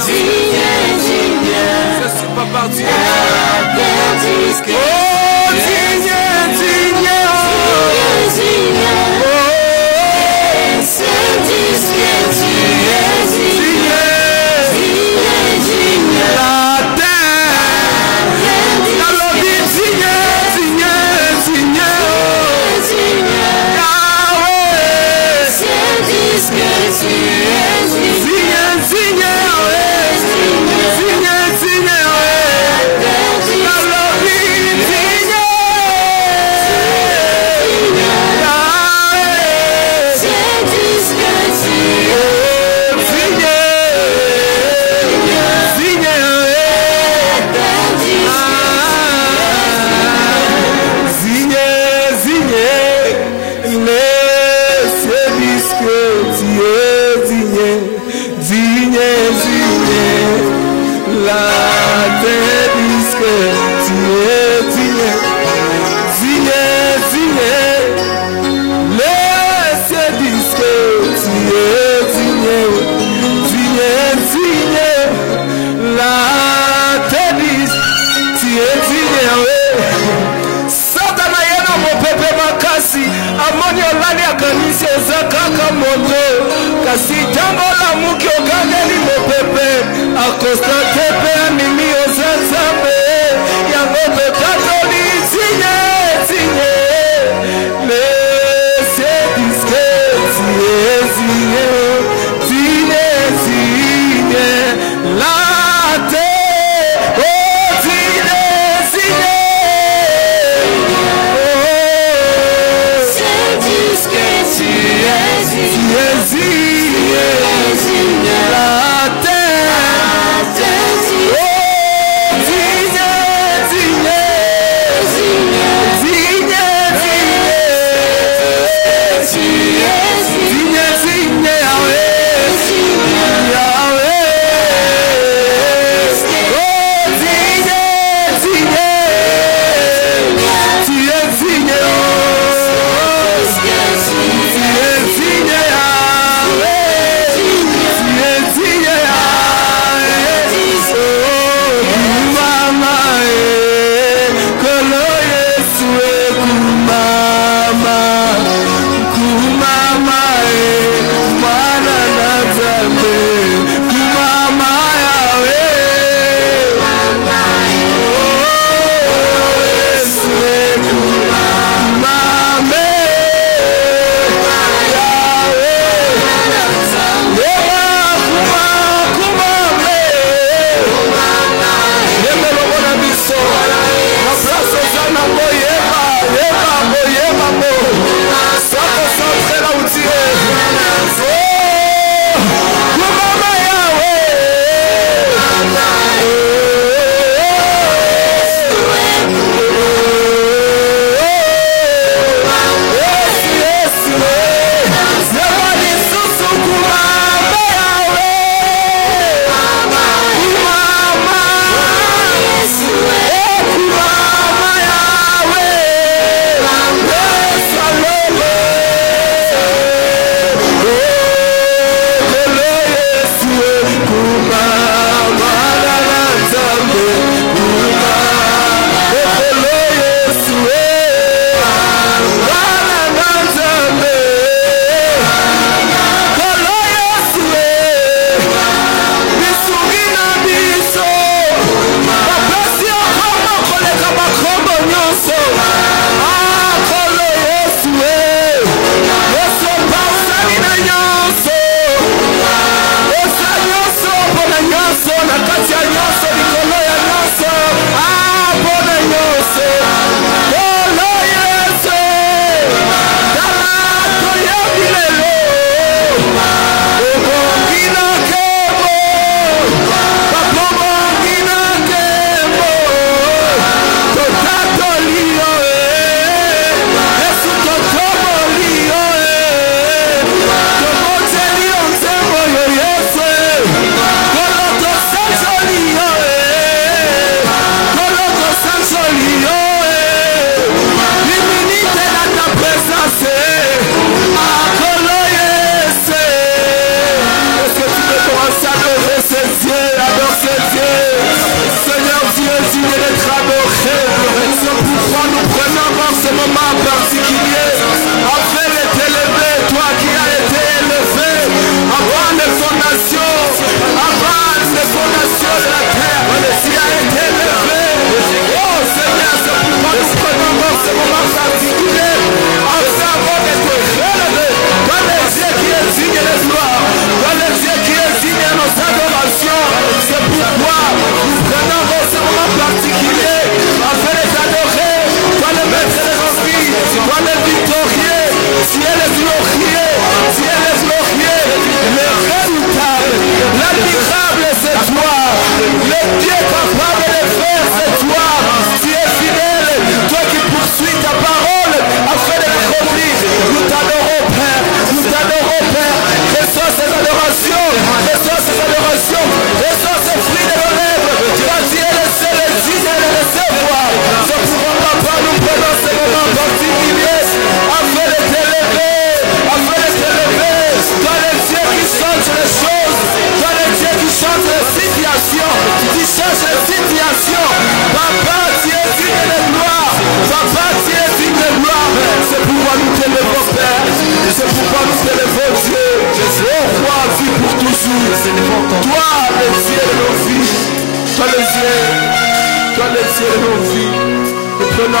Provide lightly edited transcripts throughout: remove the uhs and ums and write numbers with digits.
Je suis pas parti. Amoni olani akanisi ezakaka moto kasi tango la muki okangeli mopepe akostate pe animi ozazambe yango pe katoli sinye sinye lese diske sinye sinye sinye sinye late o sinye sinye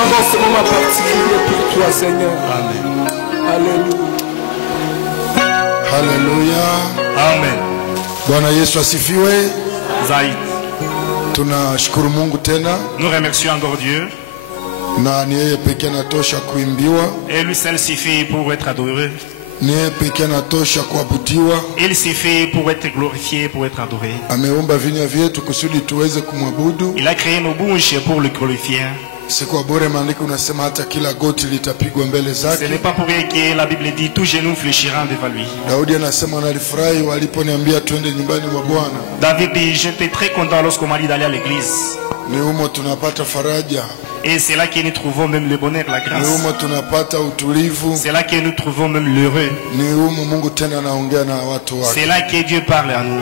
encore ce moment particulier pour toi, Seigneur. Amen. Alléluia. Haleluya. Amen. Bwana Yesu asifiwe. Zaïd. Tunashukuru Mungu tena, Nous remercions encore Dieu. na ni yeye pekee anatosha kuimbiwa, Et lui seul suffit pour être adoré. ni yeye pekee anatosha kuabudiwa. Il suffit pour être glorifié, pour être adoré. Ameumba vinywa vyetu kusudi tuweze kumwabudu. Il a créé nos bouches pour le glorifier. Si kwa bure, maandiko unasema hata kila goti litapigwa mbele Ce n'est zake. pas pour rien que la Bible dit tout genou fléchira devant lui. Daudi anasema nalifurahi waliponiambia twende nyumbani mwa Bwana. David dit, j'étais très content lorsqu'on m'a dit d'aller à l'église. Ni humo tunapata faraja, Et c'est là que nous trouvons même le bonheur, la ni grâce. humo tunapata utulivu, C'est là que nous trouvons même l'heureux. ni humo Mungu tena anaongea na watu C'est wake. là que Dieu parle à nous.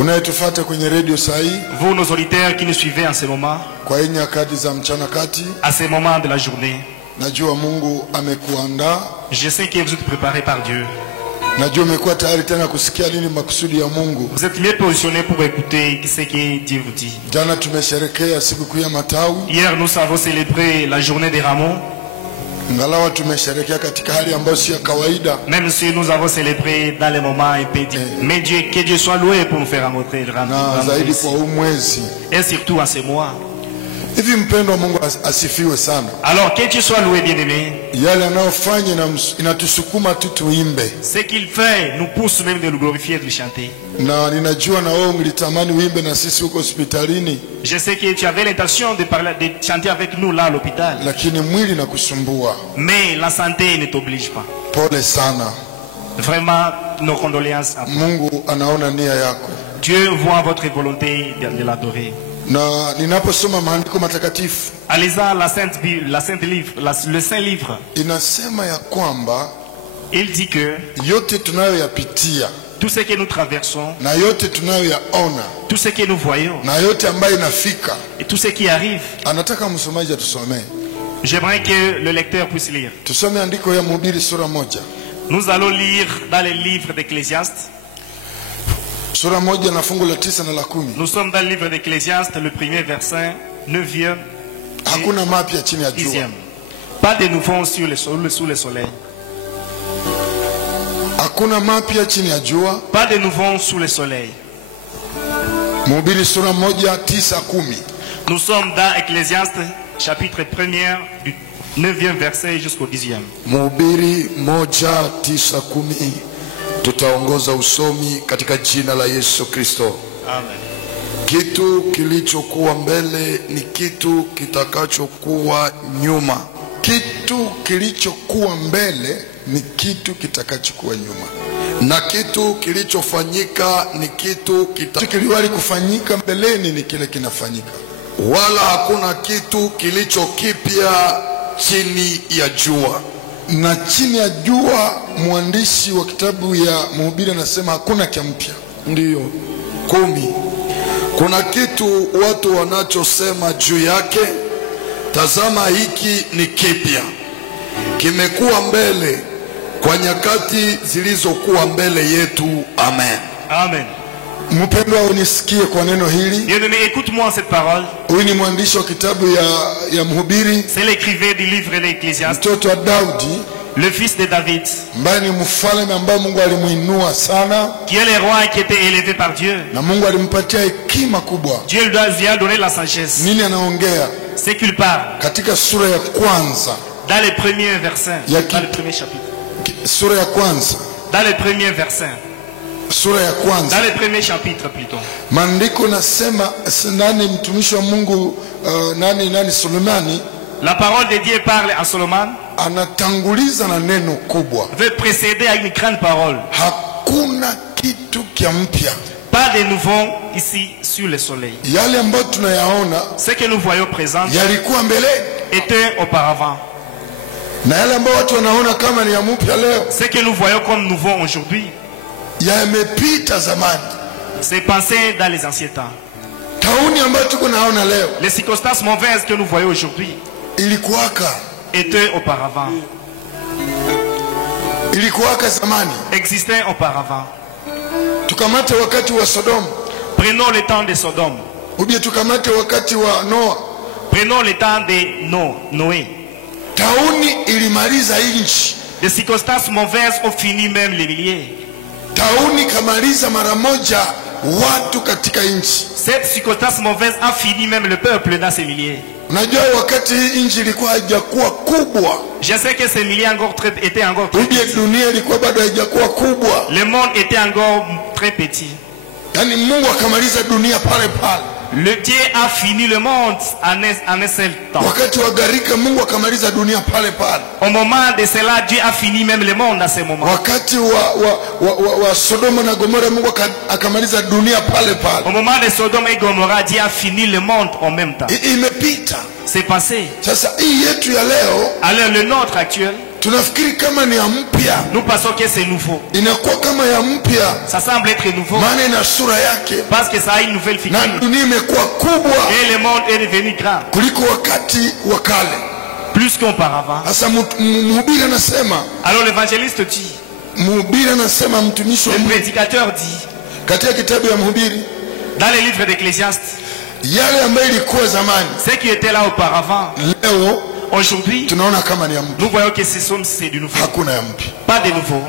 Unayetufuata kwenye redio saa hii Vous, nos auditeurs qui nous suivez en ce moment, kwa hii nyakati za mchana kati, à ce moment de la journée, najua Mungu amekuandaa, je sais que vous êtes préparés par Dieu. najua umekuwa tayari tena kusikia nini makusudi ya Mungu. Vous êtes mieux positionnés pour écouter ce que Dieu vous dit. Jana tumesherekea sikukuu ya matawi, Hier, nous avons célébré la journée des rameaux, ngalawa tumesherekea katika hali ambayo si ya kawaida, même si nous avons célébré dans les moments impédiés. Mais Dieu, que Dieu soit loué pour nous faire rencontrer le na rameau zaidi ici. kwa huu mwezi. Et surtout en ce mois. Hivi mpendo wa Mungu asifiwe sana. Alors, que Dieu soit loué, bien-aimé. Yale anayofanya inatusukuma tu tuimbe, Ce qu'il fait nous pousse même de le glorifier, de le chanter. na ninajua na wewe ungelitamani uimbe na sisi huko hospitalini, Je sais que tu avais l'intention de parler, de chanter avec nous là à l'hôpital. lakini mwili na kusumbua. Mais la santé ne t'oblige pas. Pole sana. Vraiment, nos condoléances à toi. Mungu anaona nia yako. Dieu voit votre volonté de l'adorer. Na ninaposoma maandiko matakatifu En lisant la Sainte Bible, le Saint Livre, inasema ya kwamba il dit que yote tunayoyapitia tout ce que nous traversons, na yote tunayoyaona tout ce que nous voyons na yote ambayo inafika, et tout ce qui arrive, anataka msomaji atusomee. j'aimerais que le lecteur puisse lire. Tusome andiko ya Mhubiri sura moja, Nous allons lire dans le livre d'Ecclésiaste. sura moja na fungu la 9 na la 10. Nous sommes dans le livre d'Ecclésiaste, le premier verset, 9e, Hakuna mapya chini ya jua, 10e. Pas de nouveau sous le soleil. hakuna mapya chini ya jua. Pas de nouveau sous le soleil. Mhubiri sura moja 9 10. Nous sommes dans Ecclésiaste, chapitre 1er, du 9e verset jusqu'au 10e. Mhubiri moja 9 10. Tutaongoza usomi katika jina la Yesu Kristo. Amen. Kitu kilichokuwa mbele ni kitu kitakachokuwa nyuma. Kitu kilichokuwa mbele ni kitu kitakachokuwa nyuma. Na kitu kilichofanyika ni kitu kiliwahi kufanyika mbeleni ni kile kinafanyika. Wala hakuna kitu kilicho kipya chini ya jua. Na chini ya jua, mwandishi wa kitabu ya Mhubiri anasema hakuna kia mpya. Ndiyo 10. Kuna kitu watu wanachosema juu yake, tazama hiki ni kipya, kimekuwa mbele kwa nyakati zilizokuwa mbele yetu. Amen. Amen. Mpendwa, unisikie kwa neno hili. Bien-aimé, écoute-moi cette parole. Huyu ni mwandishi wa kitabu ya Mhubiri, C'est l'écrivain du livre de l'Ecclésiaste, mtoto wa Daudi, le fils de David, ambaye ni mfalme ambaye Mungu alimuinua sana, qui est le roi qui était élevé par Dieu. na Mungu alimpatia hekima kubwa. Dieu lui a donné la sagesse. Nini anaongea? C'est qu'il parle Katika sura ya kwanza, dans les premiers versets, Yaki- dans le premier chapitre, sura ya kwanza, dans les premiers versets, sura ya kwanza, dans le premier chapitre plutôt. maandiko nasema nani mtumishi wa Mungu nani Sulemani La parole de Dieu parle à Solomon, anatanguliza na neno kubwa, veut précéder à une grande parole. hakuna kitu kia mpya. Pas de nouveau ici sur le soleil. Yale ambayo tunayaona Ce que nous voyons présent yalikuwa mbele, était auparavant. na yale ambayo watu wanaona kama ni ya mpya leo Ce que nous voyons comme nouveau aujourd'hui, yamepita zamani. c'est pensé dans les anciens temps. Tauni ambayo tuko naona leo Les circonstances mauvaises que nous voyons aujourd'hui ilikuwaka étaient auparavant, zamani. existaient auparavant. Tukamate wakati wa Sodoma, Prenons le temps de Sodome. ubie tukamate wakati wa Noa. Prenons le temps de Noé. Tauni ilimaliza nchi. Des circonstances mauvaises ont fini même les milliers. Tauni kamaliza mara moja watu katika nchi. Cette circonstance mauvaise a fini même le peuple dans ces milliers. Unajua wakati nchi ilikuwa haijakuwa kubwa. Je sais que ces milliers étaient encore très petits. Dunia ilikuwa bado haijakuwa kubwa. Le monde était encore très petit. Yani Mungu akamaliza dunia pale pale. Le Dieu a fini le monde en un seul temps. Wakati wa gharika Mungu akamaliza dunia pale pale. Au moment de cela, Dieu a fini même le monde à ce moment. Wakati wa Sodoma na Gomora Mungu akamaliza dunia pale pale. Au moment de Sodome et Gomorrah, Dieu a fini le monde en même temps. Imepita. C'est passé. Sasa hii yetu ya leo, alors le nôtre actuel, tunafikiri kama ni ya mpya. Nous pensons que c'est nouveau. Inakuwa kama ya mpya. Ça semble être nouveau. Maana ina sura yake. Parce que ça a une nouvelle figure. Na dunia imekuwa kubwa. Et le monde est devenu grand. Kuliko wakati wa kale. Plus qu'auparavant. Sasa mhubiri anasema. Alors l'évangéliste dit. Mhubiri anasema mtumishi wa Mungu. Le prédicateur dit. Katika kitabu ya Mhubiri. Dans le livre d'Ecclésiaste. Yale ambayo ilikuwa zamani. Ce qui était là auparavant. Leo. Aujourd'hui, tunaona kama ni ya mpya. Nous voyons que c'est du nouveau. Hakuna ya mpya. Pas de nouveau.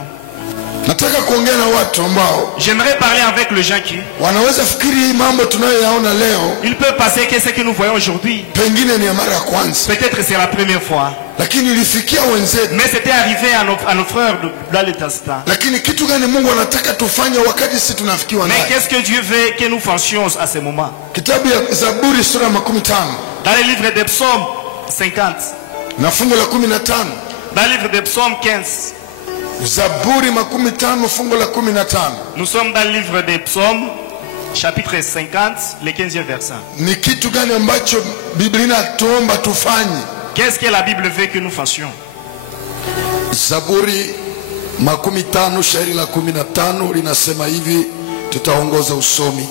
Nataka kuongea na watu ambao j'aimerais parler avec les gens qui wanaweza fikiri mambo tunayoyaona leo. Il peut passer que ce que nous voyons aujourd'hui. Pengine ni ya mara ya kwanza. Peut-être c'est la première fois. Lakini ilifikia wenzetu. Mais c'était arrivé à nos frères dans le temps. Lakini kitu gani Mungu anataka tufanye wakati sisi tunafikiwa naye? Mais qu'est-ce que Dieu veut que nous fassions à ce moment? Kitabu ya Zaburi sura 15. Dans le livre des psaumes 50. Na fungu la 15. Dans le livre des psaumes 15. Zaburi 15 fungu la 15. Nous sommes dans le livre des psaumes chapitre 50 le 15e verset. Ni kitu gani ambacho Biblia inatuomba tufanye? Qu'est-ce que la Bible veut que nous fassions? Zaburi 15 shairi la 15 linasema hivi, tutaongoza usomi.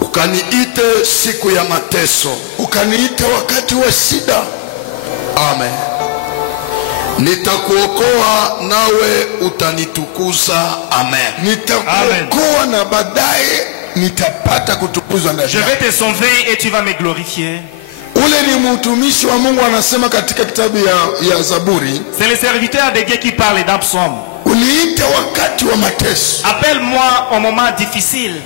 Ukaniite siku ya mateso, ukaniite wakati wa shida. Amen. Nitakuokoa nawe utanitukuza. Amen. Nitakuokoa na baadaye nitapata kutukuzwa ndani. Je vais te sauver et tu vas me glorifier. Ule ni mtumishi wa Mungu anasema katika kitabu ya Zaburi. C'est le serviteur de Dieu qui parle dans Psaume. Uniite wakati wa mateso. Appelle-moi au moment difficile.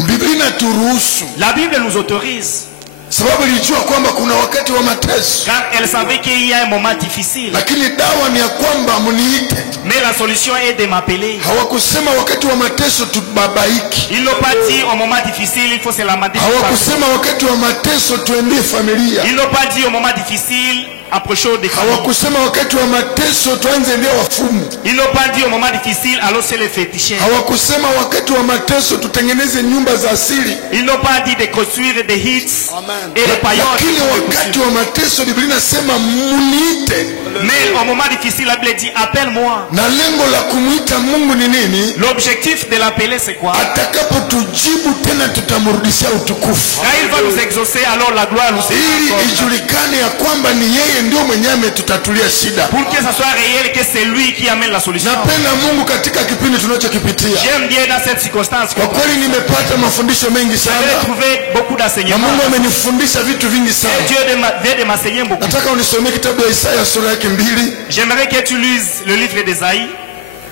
Biblia inaturuhusu. La Bible nous autorise. Sababu ilijua kwamba kuna wakati wa mateso. Car elle savait qu'il y a un moment difficile. Lakini dawa ni ya kwamba mniite. Mais la solution est de m'appeler. Hawakusema wakati wa mateso tubabaiki. Ils n'ont pas dit au moment difficile il faut se lamenter. Hawakusema wakati wa mateso tuendee familia. Ils n'ont pas dit au moment difficile approchons des familles. Hawakusema wakati wa mateso tuanze ndio wafumu. Ils n'ont pas dit au moment difficile alors c'est les féticheurs. Hawakusema wakati wa mateso tutengeneze nyumba za asili. Ils n'ont pas dit de construire des hits. Amen. Et les paillotes. Lakini wakati wa mateso Biblia inasema muniite. Mais au moment difficile la Bible dit appelle-moi. Na lengo la kumuita Mungu ni nini? L'objectif de l'appeler c'est quoi? Atakapotujibu tena tutamrudishia utukufu. Quand il va nous exaucer alors la gloire nous sera. Ili ijulikane ya kwamba ni yeye ndio mwenyewe ametutatulia shida. Pour que ça soit réel que c'est lui qui amène la solution. Napenda Mungu katika kipindi tunachokipitia. J'aime bien dans cette circonstance. Kwa kweli nimepata mafundisho mengi sana. J'ai trouvé beaucoup d'enseignements. Na Mungu amenifundisha vitu vingi sana. Et Dieu vient de m'enseigner beaucoup. Nataka unisomee kitabu ya Isaya sura yake 2. J'aimerais que tu lises le livre d'Ésaïe.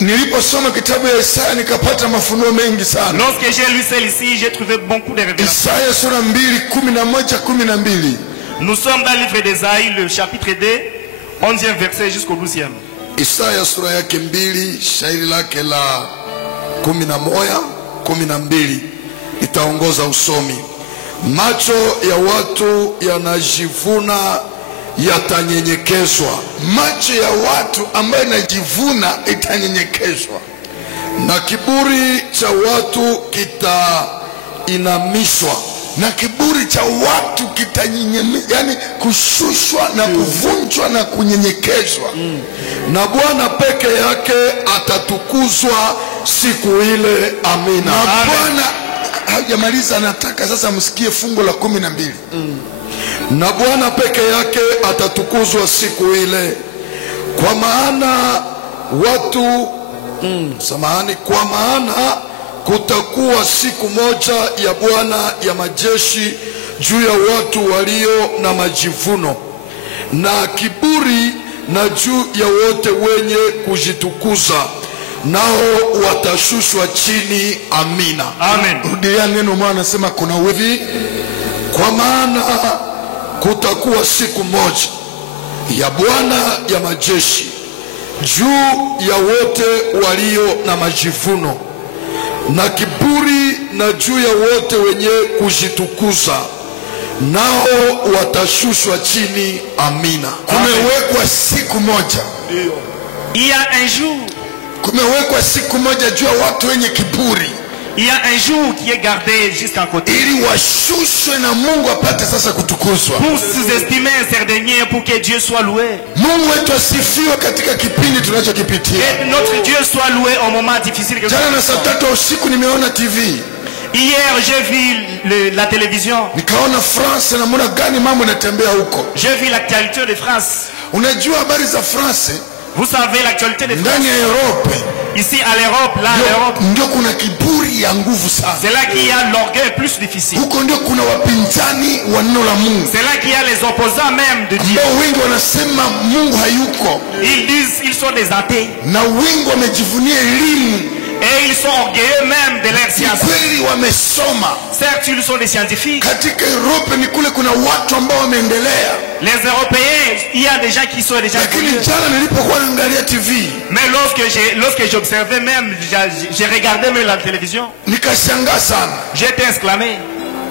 Niliposoma kitabu ya Isaya nikapata mafunuo mengi sana. Lorsque j'ai lu celle-ci, j'ai trouvé beaucoup de révélations. Isaya sura 2:11-12. Nous sommes dans le livre d'Ésaïe, le chapitre 2, 11e verset jusqu'au 12e. Isaya sura yake 2 shairi lake la 11-12 itaongoza usomi. Macho ya watu yanajivuna yatanyenyekezwa. Macho ya watu ambayo yanajivuna itanyenyekezwa, na kiburi cha watu kitainamishwa. Na kiburi cha watu kitanyenyekezwa, yani kushushwa na kuvunjwa na kunyenyekezwa. Na Bwana peke yake atatukuzwa siku ile. Amina. Na Bwana hajamaliza, nataka sasa msikie fungu la 12. Na Bwana peke yake atatukuzwa siku ile, kwa maana watu kwa maana kutakuwa siku moja ya Bwana ya majeshi, juu ya watu walio na majivuno na kiburi, na juu ya wote wenye kujitukuza, nao watashushwa chini. Amina. Amen. Rudia neno maana anasema kuna hivi, kwa maana kutakuwa siku moja ya Bwana ya majeshi juu ya wote walio na majivuno na kiburi, na juu ya wote wenye kujitukuza, nao watashushwa chini. Amina. Kumewekwa siku moja, Il y a un jour, kumewekwa siku moja juu ya watu wenye kiburi, il y a un jour qui est gardé jusqu'à côté ili washushwe na Mungu apate sasa kutukuzwa. pour sous-estimer un certain pour que Dieu soit loué. Mungu wetu asifiwe katika kipindi tunachokipitia. Et notre Dieu soit loué au moment difficile que Jana na saa 3 usiku nimeona TV, hier j'ai vu la télévision, nikaona France na namna gani mambo yanatembea huko. j'ai vu l'actualité de France. Unajua habari za France Vous savez l'actualité de France ndani ya Europe, ici à l'Europe, là à l'Europe, ndio kuna kiburi ya nguvu sana. c'est là qu'il y a l'orgueil plus difficile. Huko ndio kuna wapinzani wa neno la Mungu, C'est là qu'il y a les opposants même de Dieu. ambao wengi wanasema Mungu hayuko, Ils disent qu'ils sont des athées na wengi wamejivunia elimu. et ils sont orgueilleux même de leur science. Kweli wamesoma. Certes, ils sont des scientifiques. Katika Europe ni kule kuna watu ambao wameendelea, Les Européens, il y a des gens qui sont déjà lakini curieux. jana nilipokuwa naangalia TV Mais lorsque j'observais même, j'ai regardé même la télévision, nikashangaa sana, j'ai été exclamé.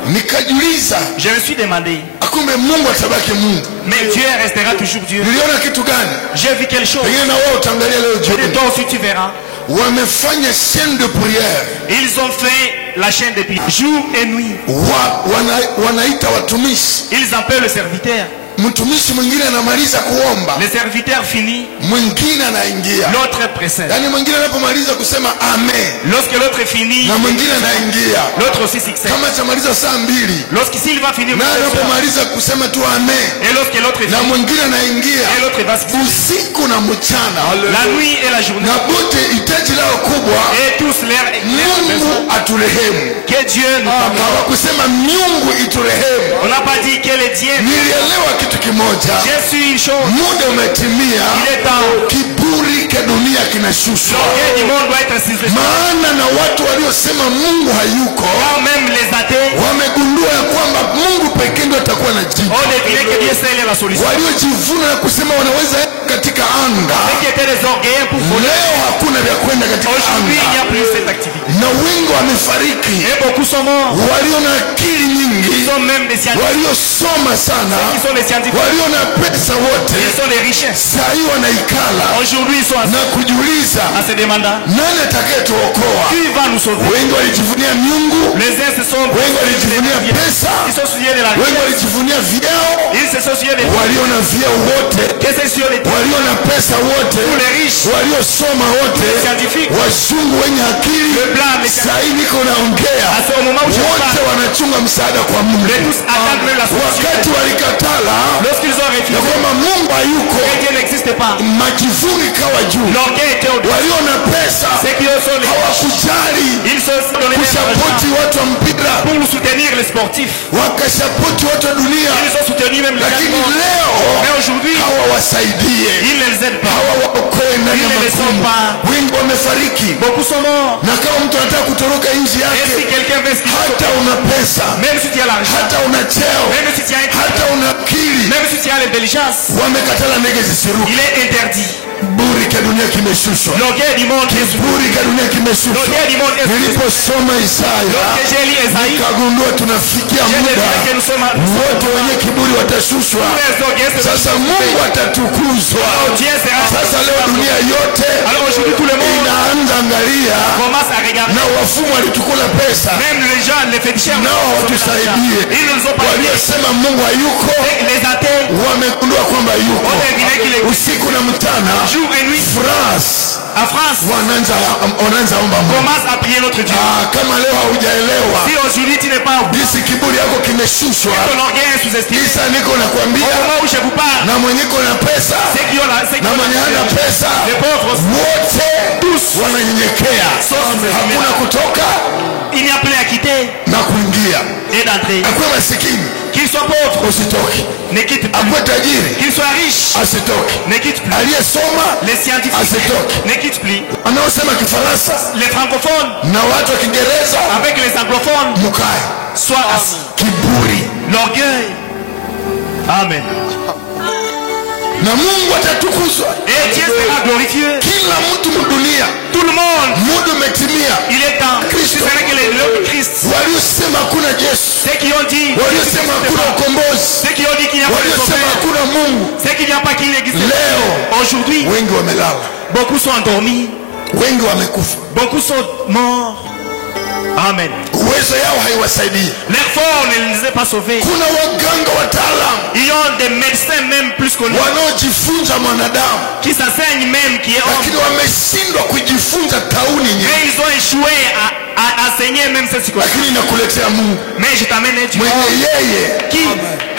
nikajiuliza Je me suis demandé, akumbe Mungu atabaki Mungu. mais Dieu restera toujours Dieu. Niliona kitu gani? J'ai vu quelque chose. Pengine na wewe utaangalia leo Et jioni. toi aussi tu verras. Wamefanya chaîne de prière, Ils ont fait la chaîne de prière jour et nuit. wanaita watumishi. Ils appellent le serviteur. Mtumishi mwingine anamaliza kuomba, Le serviteur finit, mwingine anaingia. l'autre précède. Yaani mwingine anapomaliza kusema amen, Lorsque l'autre finit, na mwingine anaingia. l'autre aussi succède. Kama chamaliza saa 2, Lorsqu'il va finir, na anapomaliza kusema tu amen, et lorsque l'autre na finit, mwingine anaingia. et l'autre va succéder. Usiku na mchana, La nuit et la journée. na bote hitaji lao kubwa, Et tous leur Mungu aturehemu. que Dieu nous pardonne. Hawakusema Mungu iturehemu. On n'a pas dit qu'elle est Dieu. Nilielewa kitu kimoja, J'ai su une chose. muda umetimia, Il est temps. kiburi cha dunia kinashushwa. L'orgueil du monde doit être cisé. Maana na watu waliosema Mungu hayuko Quand même les athées wamegundua ya kwamba Mungu pekee ndiye atakuwa na jibu. ont deviné que Dieu seul est la solution. Waliojivuna na kusema wanaweza katika anga, Ceux qui étaient des orgueilleux pour voler, leo hakuna vya kwenda katika aujourd'hui il n'y anga, a plus cette activité. na wengi wamefariki, Et beaucoup sont morts. walio na akili nyingi, Ils sont même des scientifiques. waliosoma sana, Ils sont des scientifiques. walio na pesa wote, Ils sont des richesses. saa hii wanaikala Aujourd'hui ils sont na kujiuliza en se demandant nani atakayetuokoa. qui va nous sauver. Wengi walijivunia miungu, Les uns se sont wengi walijivunia pesa, ils sont souciés de la wengi richesse. walijivunia vyeo. Ils se sont souciés de Walio na vyeo wote, que c'est sur les walio na pesa wote, tous les riches, waliosoma wote, scientifiques, wazungu wenye akili. le blanc, les Saa hii niko naongea, à ce moment où je wote parle, wanachunga msaada kwa Mungu. les tous attendent même la solution. Wakati walikatala Lorsqu'ils ont ya refusé kwamba Mungu hayuko, que Dieu n'existe pas, majivuno ikawa juu. l'orgueil était au-dessus. Walio na pesa Ceux qui sont les hawakujali ils se sont donnés leur kusapoti argent watu wa mpira, pour soutenir les sportifs. wakasapoti watu wa dunia, Ils ont soutenu même les lakini Allemands. leo Mais aujourd'hui, hawawasaidie, ils ne les aident pas. hawawaokoe ndani ya Ils ne les magumu. sont pas. Wengi wamefariki, Beaucoup sont morts. na kama mtu anataka kutoroka nchi Et si yake, quelqu'un veut se quitter, hata una pesa, même si tu as l'argent, hata una cheo, même si tu as hata una akili, même si tu as l'intelligence, wamekatala ndege zisiruke. il est interdit. Kiburi cha dunia kimeshushwa, L'orgueil du monde est kiburi cha dunia kimeshushwa. L'orgueil du monde est Niliposoma Isaya Lorsque j'ai lu Esaïe, nikagundua tunafikia j'ai muda décidé que nous sommes wote wenye kiburi watashushwa. les orgueils. Sasa Mungu atatukuzwa. Dieu sera. Sasa leo dunia yote Alors aujourd'hui tout le monde inaanza angalia, commence à regarder. na wafumu walitukula pesa, Même les gens, les féticheurs, nao watusaidie. ils ne nous ont pas aidés. Waliosema Mungu hayuko Les athées wamegundua kwamba yuko. ont deviné qu'il est Usiku na mchana, jour et nuit. France En France, wanaanza omba Mungu. commence à prier notre Dieu. Kama leo haujaelewa Si aujourd'hui tu n'es pas au bout, jinsi kiburi yako kimeshushwa, ton orgueil est sous-estimé. kisa niko Au nakwambia, moment où je vous parle, na mwenye kona pesa ceux qui ont na mwenye hana pesa les pauvres, wote wananyenyekea, Sauf- hakuna kutoka il n'y a plus à quitter na kuingia. et d'entrée. Akuwe masikini, Qu'il soit pauvre, usitoke. ne quitte plus. Akuwe tajiri, Qu'il soit riche, asitoke. ne quitte plus. Aliyesoma Les scientifiques, asitoke. ne quitte plus. Wanaosema Kifaransa Les francophones, na watu wa Kiingereza avec les anglophones, mukae. soient assis. Kiburi. L'orgueil. Amen. Na Mungu atatukuzwa. Et Dieu sera glorifié. Kila mtu mdunia, Tout le monde, muda umetimia. il est temps. Christ. Ce n'est que l'heure de Christ. Waliosema hakuna Yesu, Ceux qui ont dit, waliosema hakuna ukombozi, ceux qui ont dit qu'il n'y a pas de waliosema sauveur, hakuna Mungu, ceux qui n'y a pas qu'il existe. leo Aujourd'hui, wengi wamelala, beaucoup sont endormis, wengi wamekufa. beaucoup sont morts. Amen. Uwezo yao haiwasaidii. Leur force ne les a pas sauvés. Kuna waganga wataalamu Ils ont des médecins même plus connus wanaojifunza mwanadamu, qui s'enseignent même qui est homme. lakini wameshindwa kujifunza tauni nyingi, Mais ils ont échoué à enseigner même cette psychologie. lakini inakuletea Mungu Mais je t'amène un Dieu mwenye yeye qui,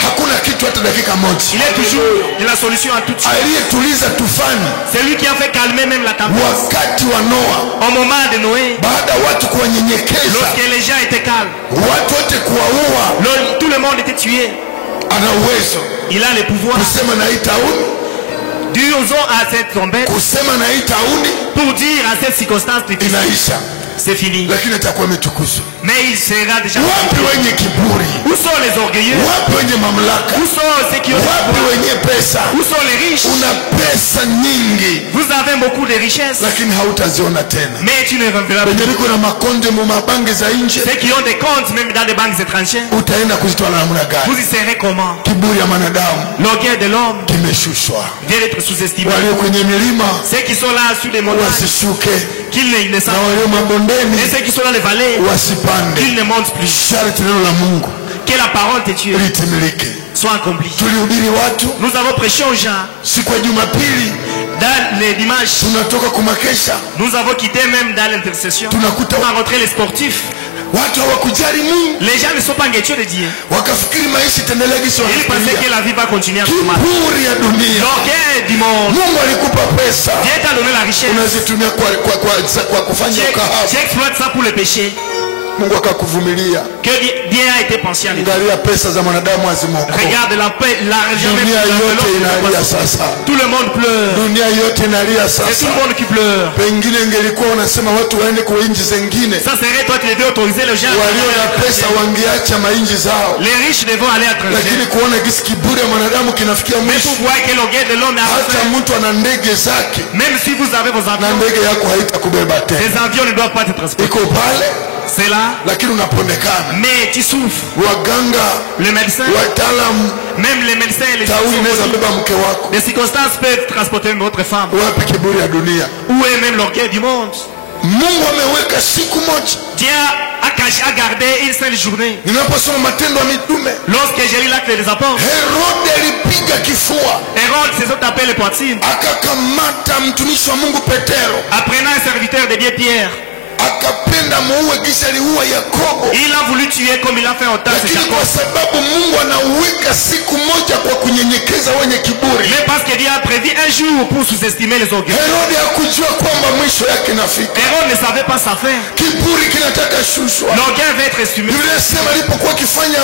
hakuna kitu hata dakika il moja, est toujours de la solution à tout. aliyetuliza tufani C'est lui qui a fait calmer même la tempête. wakati wa Noa, Au moment de Noé, baada ya watu kuwanyenyekeza, lorsque les gens étaient calmes, watu wote kuwaua. tout le monde était tué. Ana uwezo Il a le pouvoir. kusema na hii tauni, Disons à cette trompette kusema na hii tauni pour dire à cette circonstance difficile, inaisha, c'est fini. lakini atakuwa ametukuzwa. Mais il sera déjà. Wapi wenye kiburi? Où sont les orgueilleux? Wapi wenye mamlaka? Où sont ceux qui ont Wapi wenye pesa? Où sont les riches? Una pesa nyingi, Vous avez beaucoup de richesses, lakini hautaziona tena. mais tu ne reverras Wenye plus. liko na makonde mu mabangi za nje, Ceux qui ont des comptes même dans des banques étrangères, utaenda kuzitoa namna vous gani? y serez comment? Kiburi ya mwanadamu L'orgueil de l'homme kimeshushwa. vient d'être sous-estimé. Walio kwenye milima Ceux qui sont là sur les montagnes, wasishuke, qu'ils ne na savent walio pas. mabondeni Et ceux qui sont dans les vallées, wasipande. qu'ils ne montent plus. Sharti neno la Mungu Que la parole de Dieu litimilike. soit accomplie. Tulihubiri watu Nous avons prêché aux gens siku ya Jumapili, dans les dimanches. tunatoka kumakesha, Nous avons quitté même dans l'intercession. tunakuta On a rencontré les sportifs. watu hawakujali Mungu, Les gens ne sont pas inquiets de Dieu. wakafikiri maisha itaendelea gisi Ils pensaient que wanafikiria. la vie va continuer à tomber. Kiburi ya dunia. L'orgueil du monde. Mungu alikupa pesa, Dieu t'a donné la richesse. unazitumia kwa kufanya ukahaba. Tu exploites ça pour le péché. Mungu akakuvumilia. Que Dieu a été patient. Angalia pesa za mwanadamu hazimwokoa. Regarde l'argent même Dunia de yote inalia l'homme. sasa, Tout le monde pleure. dunia yote inalia C'est tout sasa. le monde qui pleure. Pengine ingelikuwa unasema watu waende kwa nchi zingine, Ça serait toi qui devais autoriser les gens. walio na pesa wangeacha mainchi zao, Les riches devront aller à l'étranger. lakini kuona gisi kiburi ya mwanadamu kinafikia Mais mwisho. pour voir que l'orgueil de l'homme est Hata avancé, mtu ana ndege zake même si vous avez vos na avions, ndege yako haitakubeba tena, les avions ne doivent pas te transporter. iko pale, C'est là, lakini unapondekana. mais tu souffres. Waganga, Le médecin, wataalamu, même les médecins et les tauni inaweza physiciens, beba mke wako. les circonstances peuvent transporter votre femme. Wapi kiburi ya dunia? Où est même l'orgueil du monde? Mungu ameweka siku moja. Dieu a gardé une seule journée. Ninaposoma Matendo ya Mitume, Lorsque j'ai lu l'acte des apôtres, Herode alipiga kifua, Hérode se sont tapé les poitrines, akakamata mtumishi wa Mungu Petero, apprenant un serviteur de Dieu Pierre. akapenda muue gisi aliua Yakobo, Il a voulu tuer comme il a fait au temps de lakini Jacob. kwa sababu Mungu anauweka siku moja kwa kunyenyekeza wenye kiburi, Mais parce que Dieu a prévu un jour pour sous-estimer les orgueils. Herode hakujua kwamba mwisho yake inafika. Hérode ne savait pas sa fin. Kiburi kinataka shushwa. L'orgueil va être estimé. Biblia inasema alipokuwa akifanya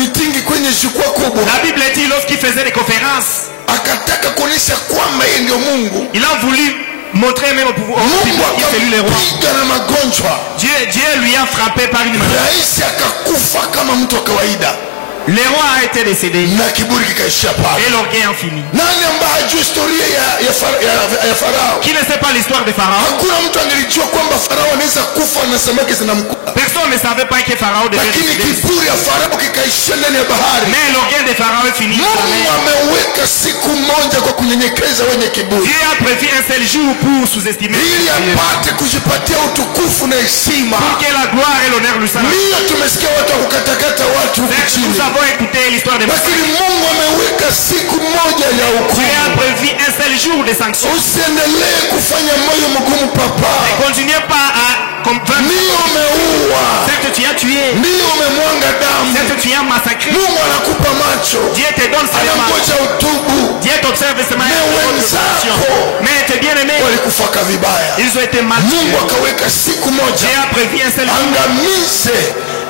mitingi kwenye jukwaa kubwa, La Bible dit lorsqu'il faisait des conférences, akataka kuonyesha kwamba yeye ndio Mungu. il a voulu montrer même au pouvoir Mungu qui c'est lui le roi. akampiga na magonjwa, Dieu lui a frappé par une maladie. rais akakufa kama mtu wa kawaida, Le roi a été décédé na kiburi kikaishia pale. et l'orgueil a fini. Nani ambaye hajui historia ya Farao? Qui ne sait pas l'histoire de Pharaon? Hakuna mtu angelijua kwamba Farao anaweza kufa na samaki zinamkula, Personne ne savait pas que Pharaon devait lakini décéder. kiburi ya Farao kikaishia ndani ya bahari. Mais l'orgueil de Pharaon est fini. Mungu ameweka siku moja kwa kunyenyekeza wenye kiburi, Dieu a prévu un seul jour pour sous-estimer ili Dieu. apate kujipatia utukufu na heshima. Pour que la gloire et l'honneur lui soient. Ndiyo tumesikia watu wa kukatakata watu huku Nous chini, avons écouté l'histoire de Moïse. lakini Mungu ameweka siku moja ya Dieu a hukumu. prévu un seul jour de sanction. Usiendelee kufanya moyo mgumu papa. Continuez pas à convaincre. Ndiyo umeua, Certes, tu as tué. ndiyo umemwanga damu. Certes, tu as massacré. Mungu anakupa macho, Dieu te donne sa main. anangoja utubu. Dieu t'observe ce matin. Mais wenzako Mais tes bien-aimés, walikufaka vibaya, ils ont été mal Mungu tués. akaweka siku moja Dieu a prévu un seul jour angamize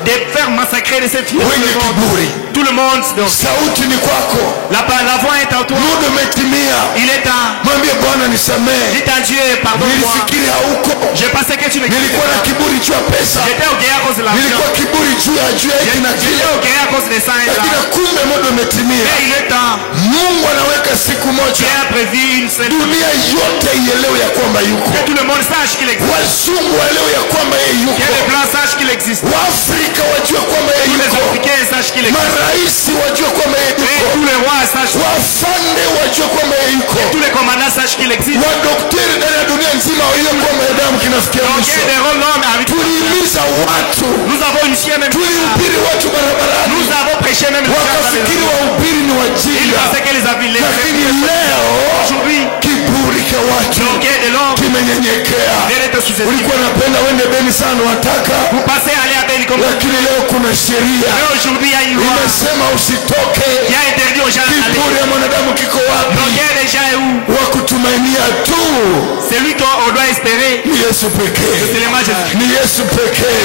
de faire massacrer de cette fille. wenye kiburi. Tout le monde. Donc, Sauti ni kwako, la voix est en toi. muda umetimia. Il est temps. Mwambie Bwana nisamehe, Dites à Dieu, pardonne-moi. nilifikiri hauko, Je pensais que tu n'existais nilikuwa na pas. kiburi juu ya pesa, J'étais au guerre à cause de l'argent. nilikuwa kiburi juu ya hiki na kile, J'étais au guerre à cause des saints. lakini kumbe muda umetimia. Mais il est temps. Mungu anaweka siku moja Dieu a prévu une seule. dunia yote ielewe ya kwamba yuko, Que tout le monde sache qu'il existe. wazungu waelewe ya kwamba yeye Que yuko, les blancs sachent qu'il existe. Waafrika wajue kwamba yeye Tous les yuko, Africains sachent qu'il existe. maraisi wajue kwamba yeye Et yuko, tous les rois sachent. wafande wajue kwamba yeye yuko, Tous les commandants sachent qu'il existe. wadokteri ndani ya dunia nzima wajue kwamba damu kinafikia Donc, il mwisho. y a des rôles d'hommes avec. Tulihimiza watu, Nous avons initié même. tulihubiri watu barabarani, Nous avons prêché même. wakafikiri wahubiri ni Ils wajinga, pensaient que les avis. lakini leo Aujourd'hui, kiburi cha watu l'orgueil de l'homme. kimenyenyekea. Vient d'être sous-estimé. Ulikuwa napenda wende beni sana wataka, Vous passez à aller à Beni comme. lakini leo kuna sheria Mais aujourd'hui, il y a une loi imesema usitoke. qui a interdit aux gens d'aller. Kiburi ya mwanadamu kiko wapi? L'orgueil des gens est où? Wa kutumainia tu C'est lui qu'on doit espérer. ni Yesu pekee, C'est le Jésus. ni Yesu pekee.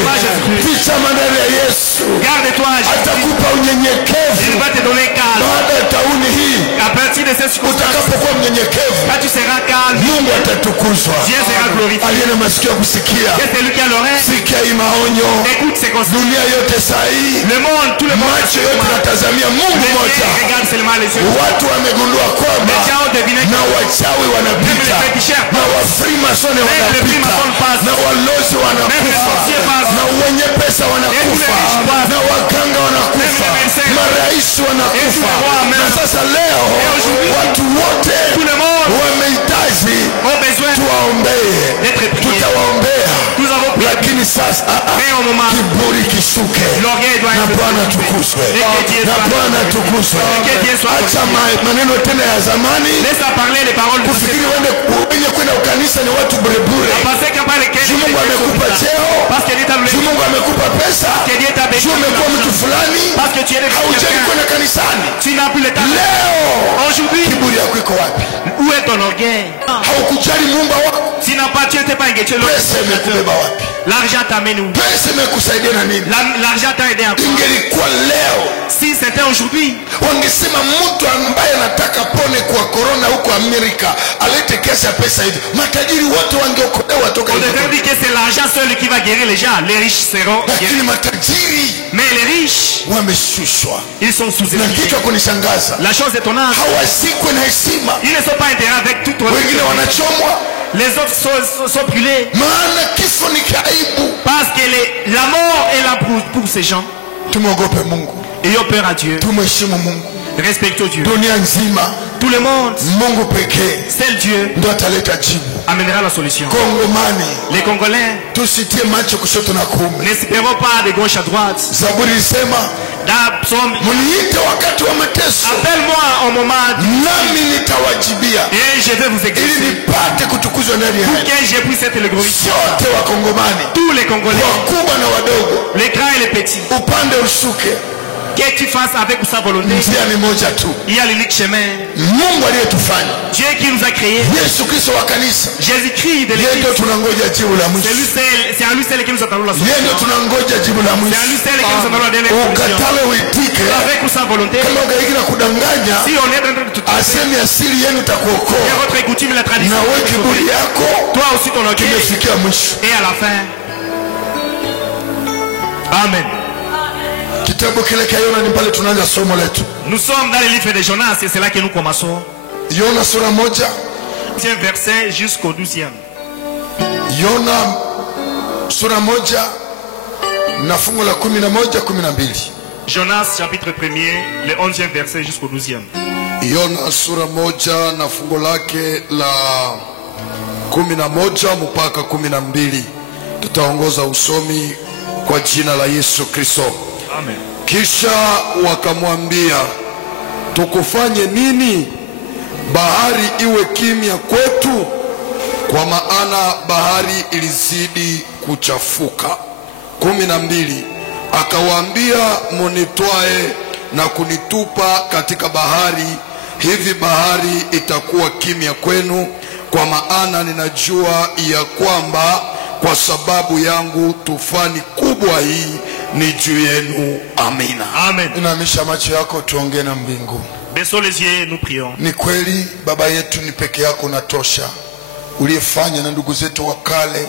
Ficha mandani ya Yesu, Garde-toi, Jésus. atakupa Il unyenyekevu. va te donner calme. Baada ya tauni hii, À partir de cette circonstance, utakapokuwa mnyenyekevu, quand tu seras calme, Mungu atatukuzwa. Dieu sera glorifié. Aliye na masikio ya kusikia, Et c'est lui qui a l'oreille. sikia hii maonyo. Écoute ces conseils. Dunia yote saa hii, Le monde, tout le monde. macho yote natazamia Mungu Les moja. gens regardent seulement les yeux. Watu wamegundua kwamba Les gens ont deviné que na wachawi même wanapita, les féticheurs na wafrimasoni les wanapita, Freemasons passent. na walozi Même les wanakufa, sorciers passent. na wenye pesa wanakufa, Et tous les riches passent. na waganga wanakufa, Même les médecins. marais Et tous wanakufa. les rois Na même. sasa leo aujourd'hui, watu wote tout le monde wamehitaji ont besoin tuwaombee, d'être priés. tutawaombea, Nous avons prié. lakini sasa Mais au moment, kiburi kishuke. l'orgueil doit Na être Bwana glorifié. tukuzwe, Et que Dieu na soit Bwana tukuzwe. Que Dieu soit Acha maneno tena ya zamani, Laisse à parler les paroles de kufikiri wenye kwenda ukanisa ni watu burebure. Pensez qu'à part lesquels Juu Mungu amekupa cheo, parce que Dieu t'a juu Mungu amekupa pesa, que Dieu t'a béni, juu umekuwa mtu fulani, parce que tu es haujai quelqu'un, kwenda kanisani. tu n'as plus le temps. Leo Aujourd'hui, kiburi yako iko wapi? où est ton orgueil? Haukujali Muumba wako. Tu n'as pas, tu n'étais pas engagé. Pesa imekubeba wapi? L'argent t'amène où? Pesa imekusaidia na nini? L'argent t'a aidé à quoi? Ingelikuwa leo Si c'était aujourd'hui, wangesema mtu ambaye anataka pone kwa korona huko Amerika alete kiasi ya pesa hivi, matajiri wote wangeokolewa toka on hizo. devrait dire que c'est l'argent seul qui va guérir les gens. Les riches seront guéris. Lakini matajiri Mais les riches, wameshushwa, ils sont na sous-estimés. kitu ya kunishangaza, La chose étonnante, hawazikwe na heshima, ils ne sont pas intéressés avec toute wengine wanachomwa, Les autres sont brûlés. maana kifo ni aibu. Parce que la mort est là pour ces gens. Tumeogope Mungu, Ayons peur à Dieu. tumheshimu Mungu. Respectons Dieu. Dunia nzima Tout le monde, Mungu pekee seul Dieu ndo ataleta jibu. amènera la solution. Kongomani Les Congolais, tusitie macho kushoto na kuume. n'espérons pas de gauche à droite. Zaburi ilisema Dans Psaume, mniite wakati wa mateso, appelle-moi au moment nami nitawajibia, et je vais vous ili exaucer. nipate kutukuzwa ndani Pour yake. que je puisse être le glorifié. Sote Wakongomani, Tous les Congolais, wakubwa na wadogo, les grands et les petits, upande ushuke, que tu fasses avec sa volonté. njia ni moja tu. Il y a l'unique chemin. Mungu aliyetufanya Dieu qui nous a créés. Yesu Kristo wa kanisa, Jésus-Christ de yeye ndio l'Église. tunangoja jibu la mwisho, C'est à lui seul qui nous attendons la yeye ndio solution. tunangoja jibu la C'est à lui mwisho. seul qui nous attendons la dernière solution. Ukatale uitike, Avec ou sans volonté. kama ugaiki na kudanganya, Si on est en train de tout asemi asili yenu faire itakuokoa, votre coutume et la tradition, na wewe kiburi yako toi aussi ton orgueil, kimefikia mwisho. et à la fin. Amen. Kitabu kile cha Yona ni pale tunaanza somo letu. Nous sommes dans le livre de Jonas, et c'est là que nous commençons. Yona sura moja, 10e verset jusqu'au 12e. Yona sura moja na fungu la 11, 12. Jonas chapitre 1er, le 11e verset jusqu'au 12e. Yona sura moja na fungo lake la 11 mpaka 12. Tutaongoza usomi kwa jina la Yesu Kristo. Amen. Kisha wakamwambia, tukufanye nini? Bahari iwe kimya kwetu? Kwa maana bahari ilizidi kuchafuka. 12. Akawaambia, munitwae na kunitupa katika bahari, hivi bahari itakuwa kimya kwenu, kwa maana ninajua ya kwamba kwa sababu yangu tufani kubwa hii ni juu yenu. Amina. Amen. Inamisha macho yako tuongee na mbingu. Baissons les yeux et nous prions. Ni kweli Baba yetu, ni peke yako unatosha, uliyefanya na ndugu zetu wa kale,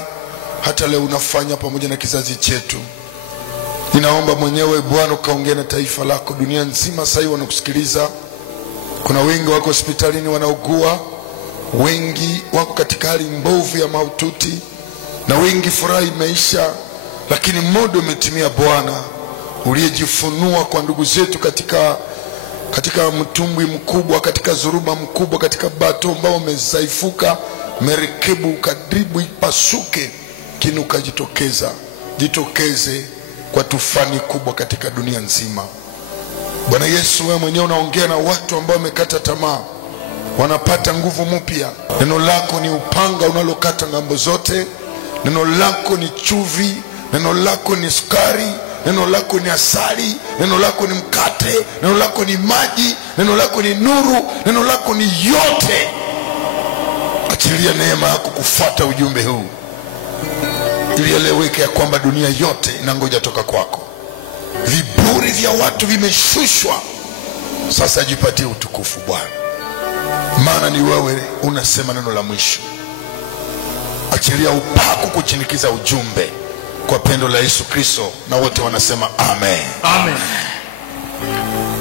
hata leo unafanya pamoja na kizazi chetu. Ninaomba mwenyewe Bwana ukaongea na taifa lako. Dunia nzima sasa wanakusikiliza. Kuna wengi wako hospitalini wanaugua, wengi wako katika hali mbovu ya mahututi, na wengi furaha imeisha, lakini modo umetimia. Bwana uliyejifunua kwa ndugu zetu katika mtumbwi mkubwa, katika zuruba mkubwa, katika bato ambao umezaifuka, merekebu kadribu ipasuke, kinu ukajitokeza. Jitokeze kwa tufani kubwa katika dunia nzima. Bwana Yesu, wewe mwenyewe unaongea na watu ambao wamekata tamaa, wanapata nguvu mpya. Neno lako ni upanga unalokata ngambo zote. Neno lako ni chuvi, neno lako ni sukari, neno lako ni asali, neno lako ni mkate, neno lako ni maji, neno lako ni nuru, neno lako ni yote. Achilia neema yako kufuata ujumbe huu, ili eleweke ya kwamba dunia yote inangoja toka kwako. Viburi vya watu vimeshushwa, sasa jipatie utukufu Bwana, maana ni wewe unasema neno la mwisho. Achilia upako kuchinikiza ujumbe kwa pendo la Yesu Kristo, na wote wanasema amen. Amen.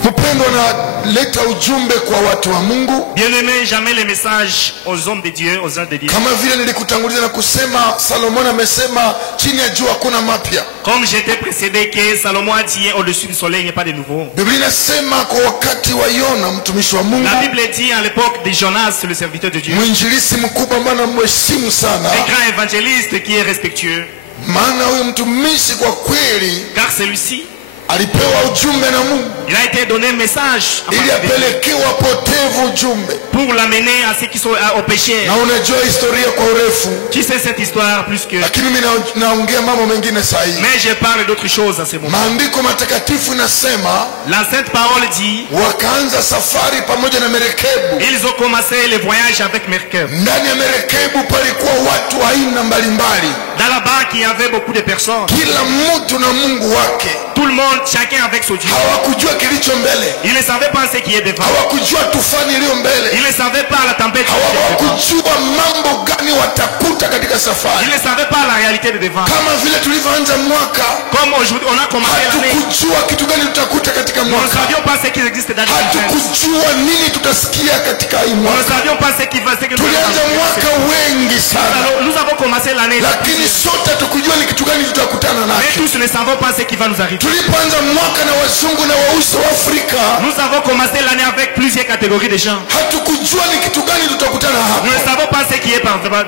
Mpendo analeta ujumbe kwa watu wa Mungu. Bien-aimé, jamais les messages aux hommes de Dieu, aux uns de Dieu. Kama vile nilikutanguliza na kusema, Salomon amesema chini ya jua kuna mapya. Comme j'étais précédé que Salomon a dit au-dessus du soleil il n'y a pas de nouveau. Biblia inasema kwa wakati wa Yona mtumishi wa Mungu, La Bible dit à l'époque de Jonas, le serviteur de Dieu, mwinjilisi mkubwa ambaye namheshimu sana, un grand évangéliste qui est respectueux, maana huyu mtumishi kwa kweli car celui-ci, alipewa ujumbe na Mungu il a été donné un message ili apelekewa potevu ujumbe, pour l'amener à ceux qui sont au péché. na unajua historia kwa urefu, Tu sais cette histoire plus que... lakini mimi naongea mambo mengine sahihi. Mais je parle d'autre chose à ce moment. Maandiko matakatifu inasema La Sainte Parole dit, wakaanza safari pamoja na merekebu. ils ont commencé le voyage avec Mercure. Ndani ya merekebu palikuwa watu aina mbalimbali, Dans la barque, il y avait beaucoup de personnes. kila mtu na Mungu wake. Tout le monde, chacun avec son Dieu. Hawakujua kilicho mbele, Ils ne savaient pas ce qui est devant. hawakujua tufani iliyo mbele, Ils ne savaient pas la tempête qui est devant. hawakujua mambo gani watakuta katika safari. Ils ne savaient pas la réalité de devant. Kama vile tulivyoanza mwaka, Comme aujourd'hui, on a commencé l'année. hatukujua kitu gani tutakuta katika Nous ne mwaka, savions pas ce qui existe dans le monde. hatukujua nini tutasikia katika hii Nous ne mwaka. savions pas ce qui va se Tulianza mwaka wengi sana, Nous avons commencé l'année. lakini sote hatukujua ni kitu gani tutakutana Mais nacho. tous ne savons pas ce qui va nous arriver. Tulipoanza mwaka na wazungu na weusi wa Afrika, Nous avons commencé l'année avec plusieurs catégories de gens. hatukujua ni kitu gani tutakutana Nous ne hapa. savons pas ce qui est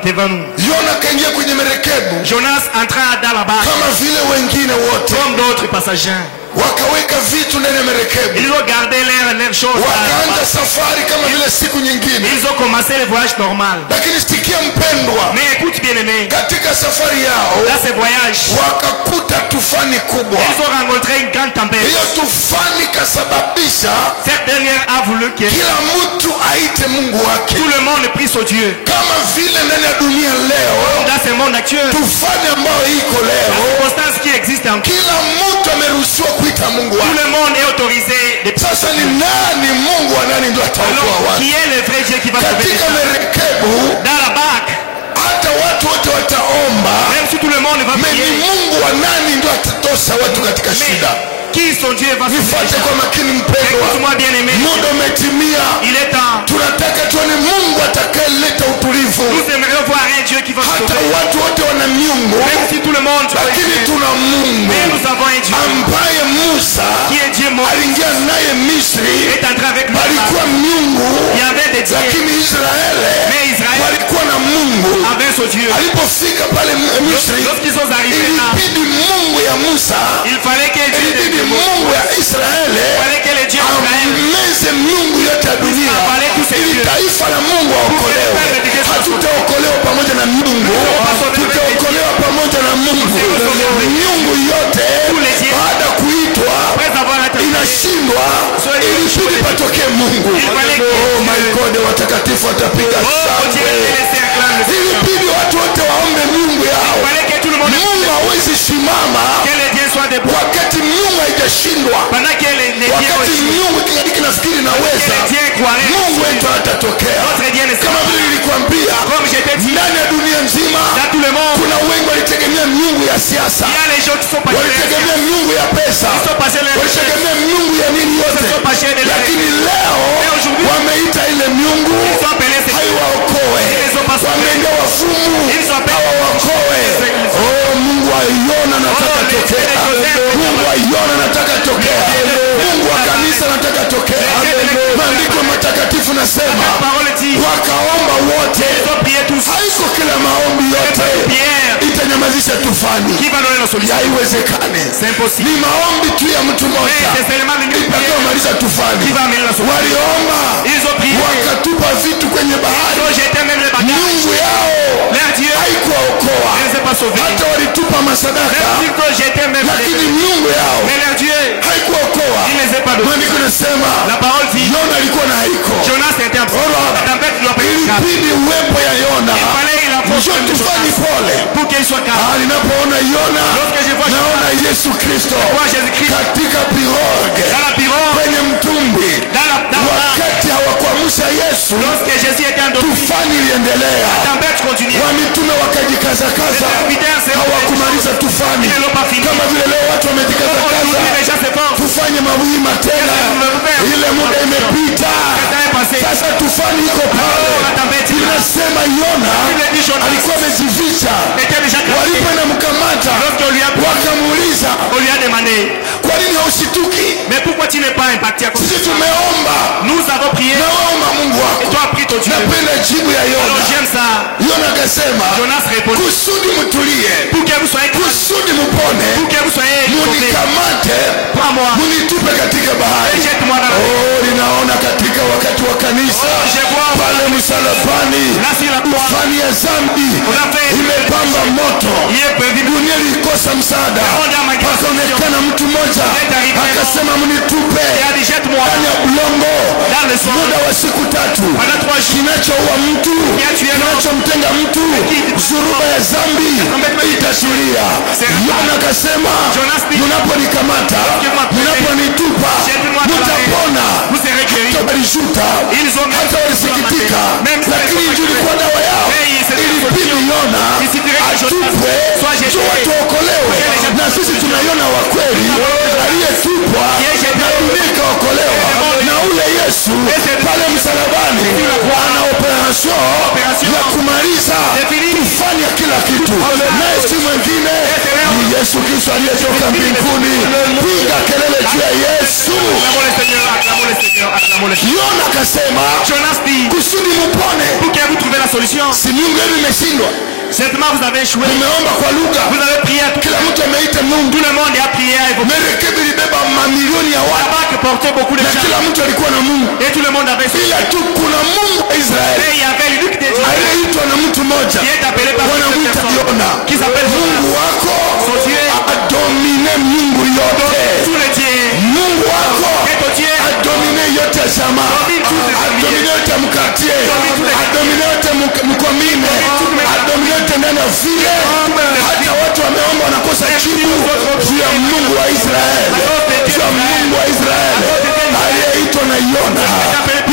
devant nous. Yona kaingia kwenye merekebu Jonas entra dans la barque kama vile wengine wote, comme d'autres passagers. wakaweka vitu ndani ya merekebu, Ils ont gardé leurs choses. wakaanza safari kama vile siku nyingine. Ils ont commencé le voyage normal. Lakini sikia mpendwa, Mais écoute bien aimé, katika safari yao dans ce voyage, wakakuta tufani kubwa. ils ont rencontré une grande tempête. Hiyo tufani kasababisha Cette dernière a voulu que kila mtu aite Mungu wake, tout le monde prie son Dieu. kama vile ndani ya dunia leo Dans ce monde actuel, tufani ambayo iko la leo, circonstance qui existe en kila mtu ameruhusiwa kuita Mungu tout wake. le monde est autorisé de prier. Sasa ni nani Mungu wa nani ndio ataokoa Alors, watu? qui est le vrai Dieu qui va sauver les Katika gens? merekebu Dans la barque, hata watu wote wataomba, même si tout le monde va ni prier, Mungu wa nani ndio atatosha watu katika shida. mais qui son Dieu va sauver les Nifuate gens? kwa makini mpendwa, Écoute-moi bien aimé, muda umetimia. il est temps. Tunataka tuone Mungu atakayeleta utulivu. Nous aimerions voir un Dieu qui va Hata sauver. watu wote wana miungu, Même si tout le monde va lakini prier, tuna Mungu mais nous avons un Dieu ambaye Musa qui est Dieu mort, aliingia naye Misri. est entré avec nous. Palikuwa miungu, Il y avait des dieux, lakini Israeli mais Israël walikuwa na Mungu. avait son Dieu. Alipofika pale Misri, Lorsqu'ils sont arrivés là, ilibidi Mungu ya Musa, il fallait que Dieu de ilibidi Dieu, Mungu ya il Israeli fallait que le Dieu d'Israël, ameze miungu yote ya dunia ili taifa la Mungu waokolewe. Hatutaokolewa pamoja na Mungu, tutaokolewa pamoja na Mungu. Miungu yote baada ya kuitwa après avoir été inashindwa, ilibidi patokee Mungu. Oh my God, watakatifu watapiga oh Dieu, shangwe. laissez acclamer le Seigneur. Ilibidi watu wote waombe miungu Il yao. fallait que tout le monde Mungu hawezi simama que les dieux soient debout. wakati Mungu haijashindwa, Pendant que les dieux wakati aussi, Mungu kinafikiri que naweza, les dieux croiraient, Mungu wetu hatatokea. notre Dieu ne sait Kama pas. vile nilikwambia, Comme je t'ai dit, ndani ya dunia nzima dans tout le monde, kuna wengi walitegemea miungu ya siasa, il y a les gens qui sont passés walitegemea miungu ya pesa, Ils sont passés les walitegemea miungu ya nini yote, Ils sont passés les lakini leo Mais aujourd'hui, wameita ile miungu Ils sont appelés ces haiwaokoe, Ils sont pas sauvés. wameenda wafumu Ils sont appelés hawawaokoe. Oh, Mungu wa Yona nataka Oh, tokea, les Joseph. Mungu wa Yona nataka tokea, Mungu wa kanisa nataka tokea. Maandiko matakatifu nasema La parole dit, wakaomba wote, ils ont prié tous. haiko kila maombi yote Pierre, itanyamazisha tufani, qui va donner la solution? haiwezekane. C'est impossible. Ni maombi tu ya mtu Mais mmoja c'est seulement l'unique prière itakayomaliza qui tufani. va amener la solution. Waliomba Ils ont prié. wakatupa vitu kwenye Ils bahari, ont jeté même les bagages. miungu yao Leur Dieu haikuwaokoa, ne les a pas sauvés. hata walitupa masadaka, Même s'ils ont jeté même lakini les... miungu yao Mais leur Dieu, haikuwaokoa. il ne les a pas donnés. Maandiko nasema La parole dit, Yona alikuwa na haiko, Jonas était absent. La tempête lui a pris le cap. ilibidi uwepo ya Yona Il fallait il a njo tufani pole. pour qu'il soit calme. Ninapoona Yona Lorsque je vois naona Yesu Kristo Moi, Jésus-Christ, katika piroge dans la pirogue, kwenye mtumbwi. dans la Wakati hawakuamsha Yesu, lorsque Jésus était endormi, tufani iliendelea, la tempête continuait. wamitume wakajikazakaza, hawakumaliza tufani. Ils ne l'ont pas fini. Kama vile leo watu wamejikazakaza, Aujourd'hui, les gens se forcent. tufanye mawima tena, ile muda imepita. Ça est passé. Sasa tufani iko pale. La tempête, Inasema Yona alikuwa amejificha, était déjà caché. walipoenda mkamata Lorsqu'on lui a, wakamuuliza, on lui a demandé, kwa nini hausituki? mais pourquoi tu n'es pas impacté à cause de Sisi ça? tumeomba Nous avons prié, na waomba Mungu et wako. toi as pris ton Dieu. Napenda jibu ya Alors Yona. j'aime ça. Yona akasema, Jonas répond, kusudi mtulie, pour que vous soyez calme, kusudi mupone, pour que vous soyez sauvés, munikamate, pas moi. munitupe katika bahari. Jette-moi dans la mer. Oh, ninaona katika wakati wa kanisa Oh, je vois pale msalabani, là sur la croix, fani ya zambi on a fait imepamba moto, il est prévu. dunia ilikosa msaada, pakaonekana mtu mmoja akasema mnitupe Il a dit jette-moi ndani ya ulongo dans le sang. muda wa siku 3. Pendant 3 jours, Kinachoua mtu, kinachomtenga mtu, zuruba ya zambi itatulia. Yona akasema, mnaponikamata, mnaponitupa, mtapona. vous serez guéris. Walishuta, Ils ont même hata walisikitika, Même si lakini ils ndio ilikuwa dawa yao. Ilibidi Yona atupwe ndio watu waokolewe, na sisi tunaiona wa kweli aliyetupwa na dunia ikaokolewa, na ule Yesu pale msalabani ana operasyon ya kumaliza kufanya kila kitu, naye si mwingine ni Yesu Kristo aliyetoka mbinguni. Piga kelele juu ya Yesu. Acclamons le Seigneur, acclamons le Seigneur, acclamons le Seigneur. Yona akasema Jonas dit, kusudi mupone, pour que vous trouviez la solution, si miungu yenu imeshindwa. certainement vous avez échoué. Umeomba kwa lugha, Vous avez prié à tout. kila mtu ameita Mungu. Tout le monde a prié à évoquer. Merekebi ilibeba mamilioni ya La watu barque portait beaucoup de na gens. kila mtu alikuwa na Mungu, Et tout le monde avait son. ila tu kuna Mungu wa Israeli Et il y avait l'unique des dieux aliyeitwa na mtu mmoja qui est appelé par wanamwita cette personne, Yona. qui s'appelle Mungu Jonas. wako Son Dieu adomine miungu yote. tous les dieux. Mungu wako Et ton Dieu adomine yote ya jamaa, adomine yote ya mkatie, adomine yote mkomine, adomine yote ndani ya vile. Hata watu wameomba wanakosa jibu juu ya Mungu wa Israeli, juu ya Mungu wa Israeli aliyeitwa na Yona.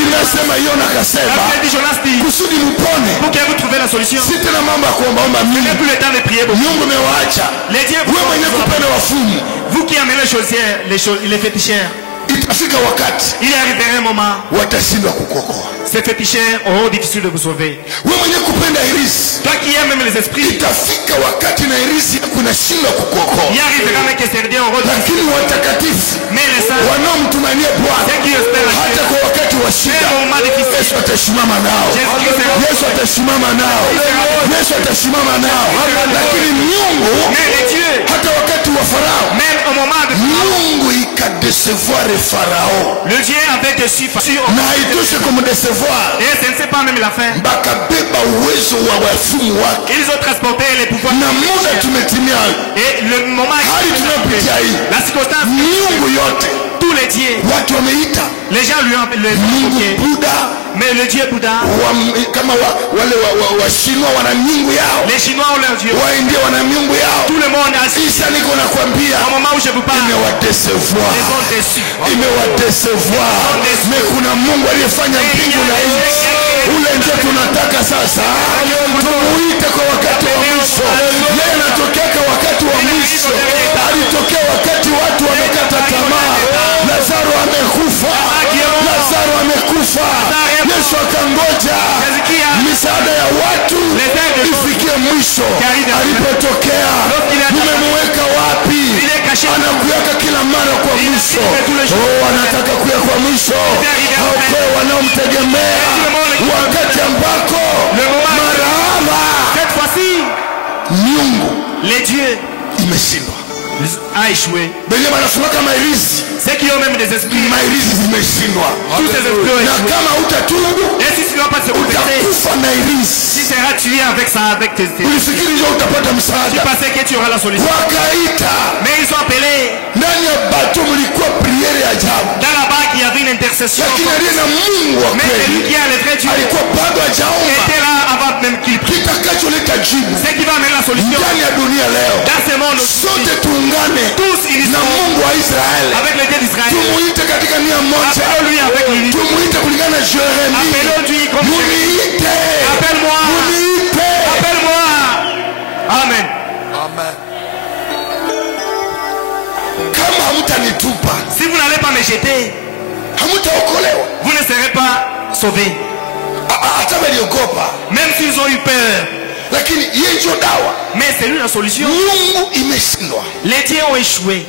Inasema Yona la akasema, Bible dit, Jonas dit, kusudi mpone, pour que vous trouviez la solution, si tena mambo ya kuombaomba il n'y a Mungu. plus le temps de prier beaucoup. Mungu umewaacha Les dieux, wewe mwenye kupenda wafumu. vous qui aimez les chaussières, les féticheurs, Itafika wakati il arrivera un moment, watashindwa kukuokoa. ces féticheurs auront difficile de vous sauver. Wewe mwenye kupenda irisi, Toi qui aimes même les esprits, itafika wakati na irisi yako inashindwa kukuokoa, il arrivera même que ces dieux auront difficile. lakini watakatifu Mais les saints, wanaomtumania Bwana ceux qui espèrent en hata Dieu, kwa wakati wa même shida, au moment difficile, Yesu atasimama nao, Yesu atasimama nao, Yesu atasimama nao. Lakini Mungu mais les dieux, hata wakati wa Farao, même au moment de Mungu ikadesevoir Farao, le Dieu avait dessus, na haitoshe kumdesevoir, et ce ne sait pas même la fin. bakabeba uwezo wa wafumu wake, Ils ont transporté les pouvoirs. na muda tumetimia. Et le moment Hali tunayopitia hii, la circonstance, miungu yote tous les les dieux. Watu wameita Les gens lui ont appelé Mungu Buddha, mais le Dieu Bouddha, kama wale wa Chinois wana miungu yao, les Chinois ont leur Dieu, Waindia wana miungu yao. tout le monde a assis. Isa niko nakwambia Au moment où je vous parle, imewadesevoir, ils sont déçus. imewadesevoir. Me kuna Mungu aliyefanya mbingu na nchi, ule ndio tunataka sasa tumuite kwa wakati wa mwisho. Yeye anatokea wakati wa mwisho, alitokea wakati watu wamekata tamaa. Lazaro amekufa, Lazaro amekufa. Yesu akangoja misaada ya watu ifikie mwisho. Alipotokea, umemweka wapi? Anakuweka kila mara kwa mwisho. Anataka kuya kwa mwisho, aokoe wanaomtegemea wakati ambako marahaba Cette fois-ci, miungu les dieux imeshindwa. a échoué. Benye banasomaka mairizi, Ceux qui ont même des esprits, mairizi zimeshindwa. tous ces esprits ont Na échoué. kama utatubu Et si tu ne vas pas se confesser, utakufa na irizi. tu seras tué avec ça, avec tes. Ulifikiri ndio utapata Tu msaada? pensais que tu auras la solution. Wakaita Mais ils sont appelés. ndani ya bato, mlikuwa priere ya ajabu, Dans la barque, il y avait une intercession. lakini aliye na Mungu wa Mais celui kweli qui a les vrais dieux alikuwa bado hajaomba était là avant même qu'il prie. kitakacholeta jibu C'est qui va amener la solution ndani ya dunia leo. dans ce monde. Sote tuungane Tous ils na sont Mungu wa Israeli, avec le Dieu d'Israël. tumuite katika nia moja, Appelons-lui avec lui. tumuite kulingana na Yeremia. Appelons-lui comme Muniite, Appelle-moi. muniite. Appelle-moi. Amen. Amen. Kama hamtanitupa Si vous n'allez pas me jeter, hamtaokolewa. vous ne serez pas sauvés. Hata waliogopa, Même s'ils ont eu peur. lakini yeye ndio dawa. Mais c'est lui la solution. Mungu imeshindwa, Les dieux ont échoué.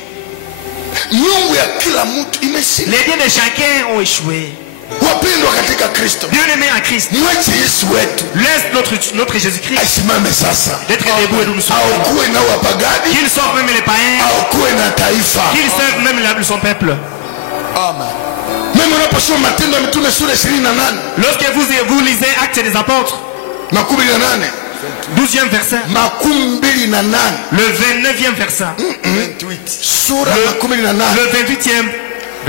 Mungu ya kila mtu imeshindwa. Les dieux de chacun ont échoué. Wapendwa katika Kristo, Bien-aimés en Christ, mwache Yesu wetu laisse notre Jésus-Christ asimame sasa, d'être debout et de nous sauver. aokoe na wapagani, Qu'il sauve même les païens, aokoe na taifa. qu'il sauve même son peuple. Amen. Mimi unaposoma Matendo ya Mitume sura 28 Lorsque vous lisez Actes des Apôtres, 28 12e verset, 28 le 29e verset, sura 28 le 28e,